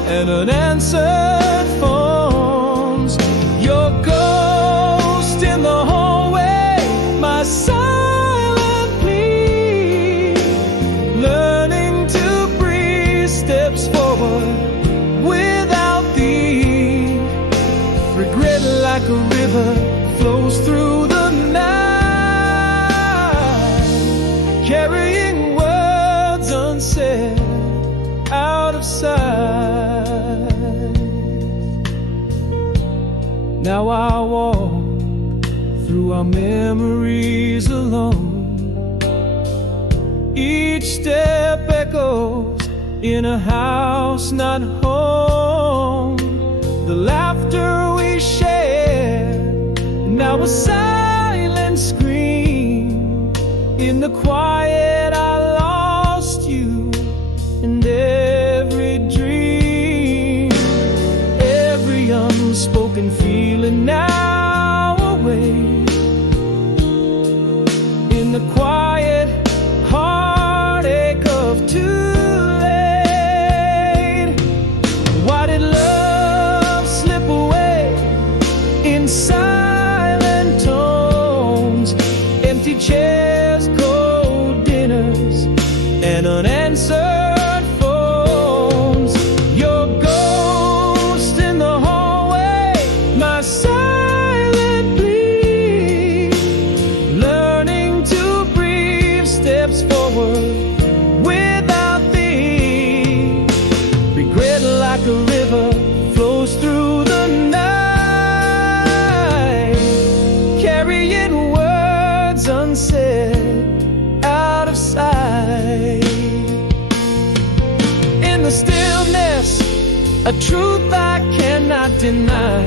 and unanswered phones. Your ghost in the hallway, my silent plea, learning to breathe steps forward without thee. Regret like a river flows through the night, carrying words unsaid out of sight. Now I walk through our memories alone. Each step echoes in a house not home. The laughter we shared, now a silent scream empty chairs, cold dinners, and unanswered phones. Your ghost in the hallway, my silent plea, learning to breathe steps forward without thee. Regret like a river flows through the night, carrying words unsaid out of sight. In the stillness, a truth I cannot deny.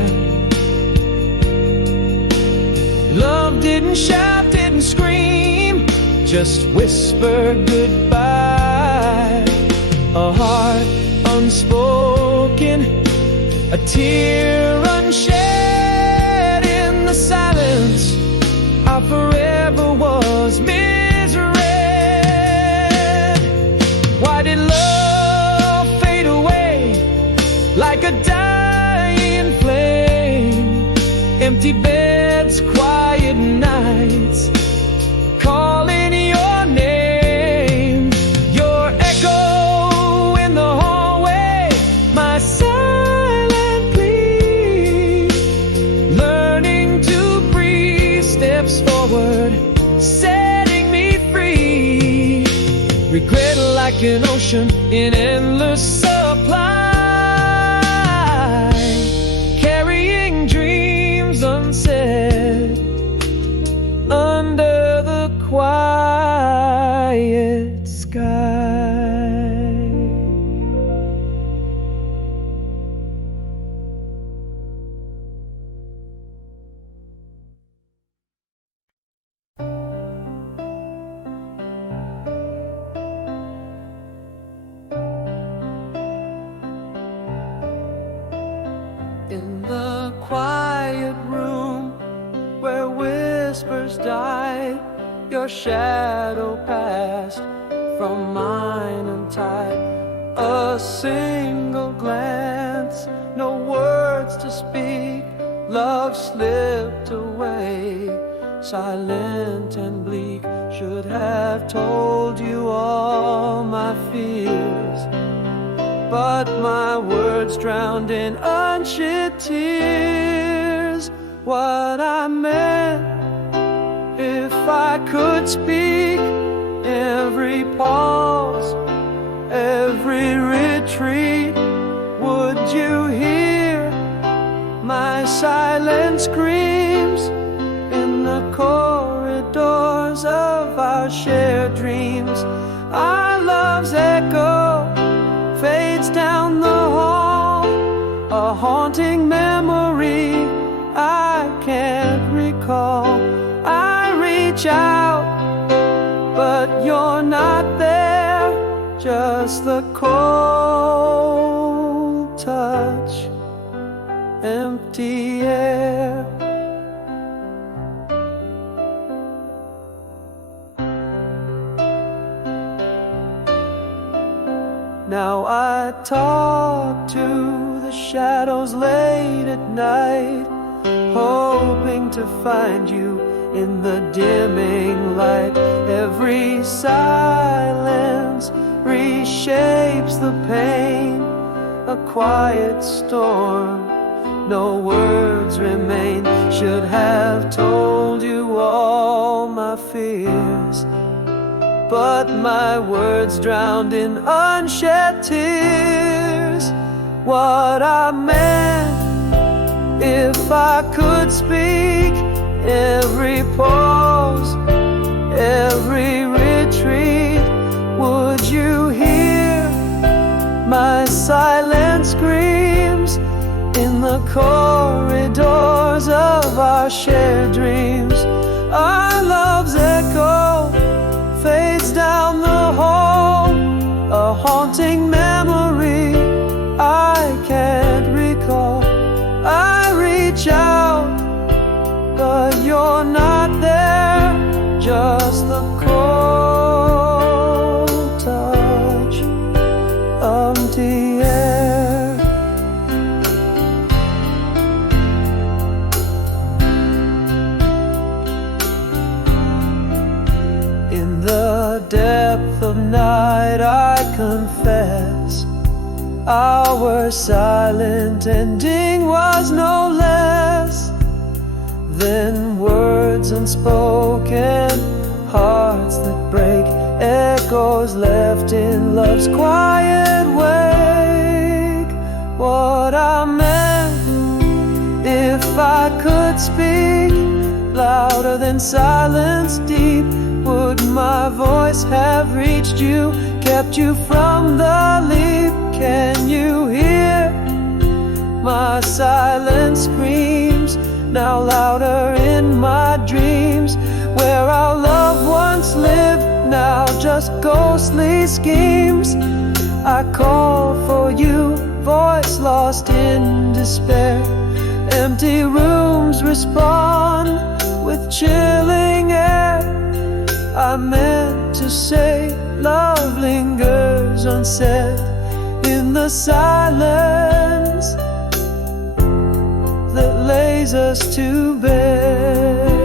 Love didn't shout, didn't scream, just whispered goodbye. A heart unspoken, a tear unshed. In the silence, I forever was misread. Why did love fade away like a dying flame? Empty beds, quiet nights, calling your name. Your echo in the hallway, my silent plea, learning to breathe steps forward, setting me free. Regret like an ocean in endless supply, carrying dreams unsaid under the quiet sky. In the quiet room where whispers died, your shadow passed from mine untied. A single glance, no words to speak, love slipped away, silent and bleak. Should have told you all my fears, but my words drowned in unshed tears. What I meant, if I could speak, every pause, every retreat, would you hear my silent screams in the corridors of our shared dreams? Our love's echo fades down the hall, a haunting memory I can't recall. I reach out, but you're not there, just the cold touch, empty air. Now I talk to the shadows late at night, hoping to find you in the dimming light. Every silence reshapes the pain, a quiet storm, no words remain. Should have told you all my fears, but my words drowned in unshed tears. What I meant, if I could speak, every pause, every retreat, would you hear my silent screams in the corridors of our shared dreams? Our love's echo fades down the hall, a haunting memory I can't recall. I reach out, but you're not there, just the cold touch of the air. depth of night, I confess our silent ending was no less than words unspoken, hearts that break, echoes left in love's quiet wake. What I meant, if I could speak louder than silence deep, would my voice have reached you, kept you from the leap? Can you hear my silent screams, now louder in my dreams? Where our love once lived, now just ghostly schemes. I call for you, voice lost in despair. Empty rooms respond with chilling air. I meant to say love lingers unsaid in the silence that lays us to bed.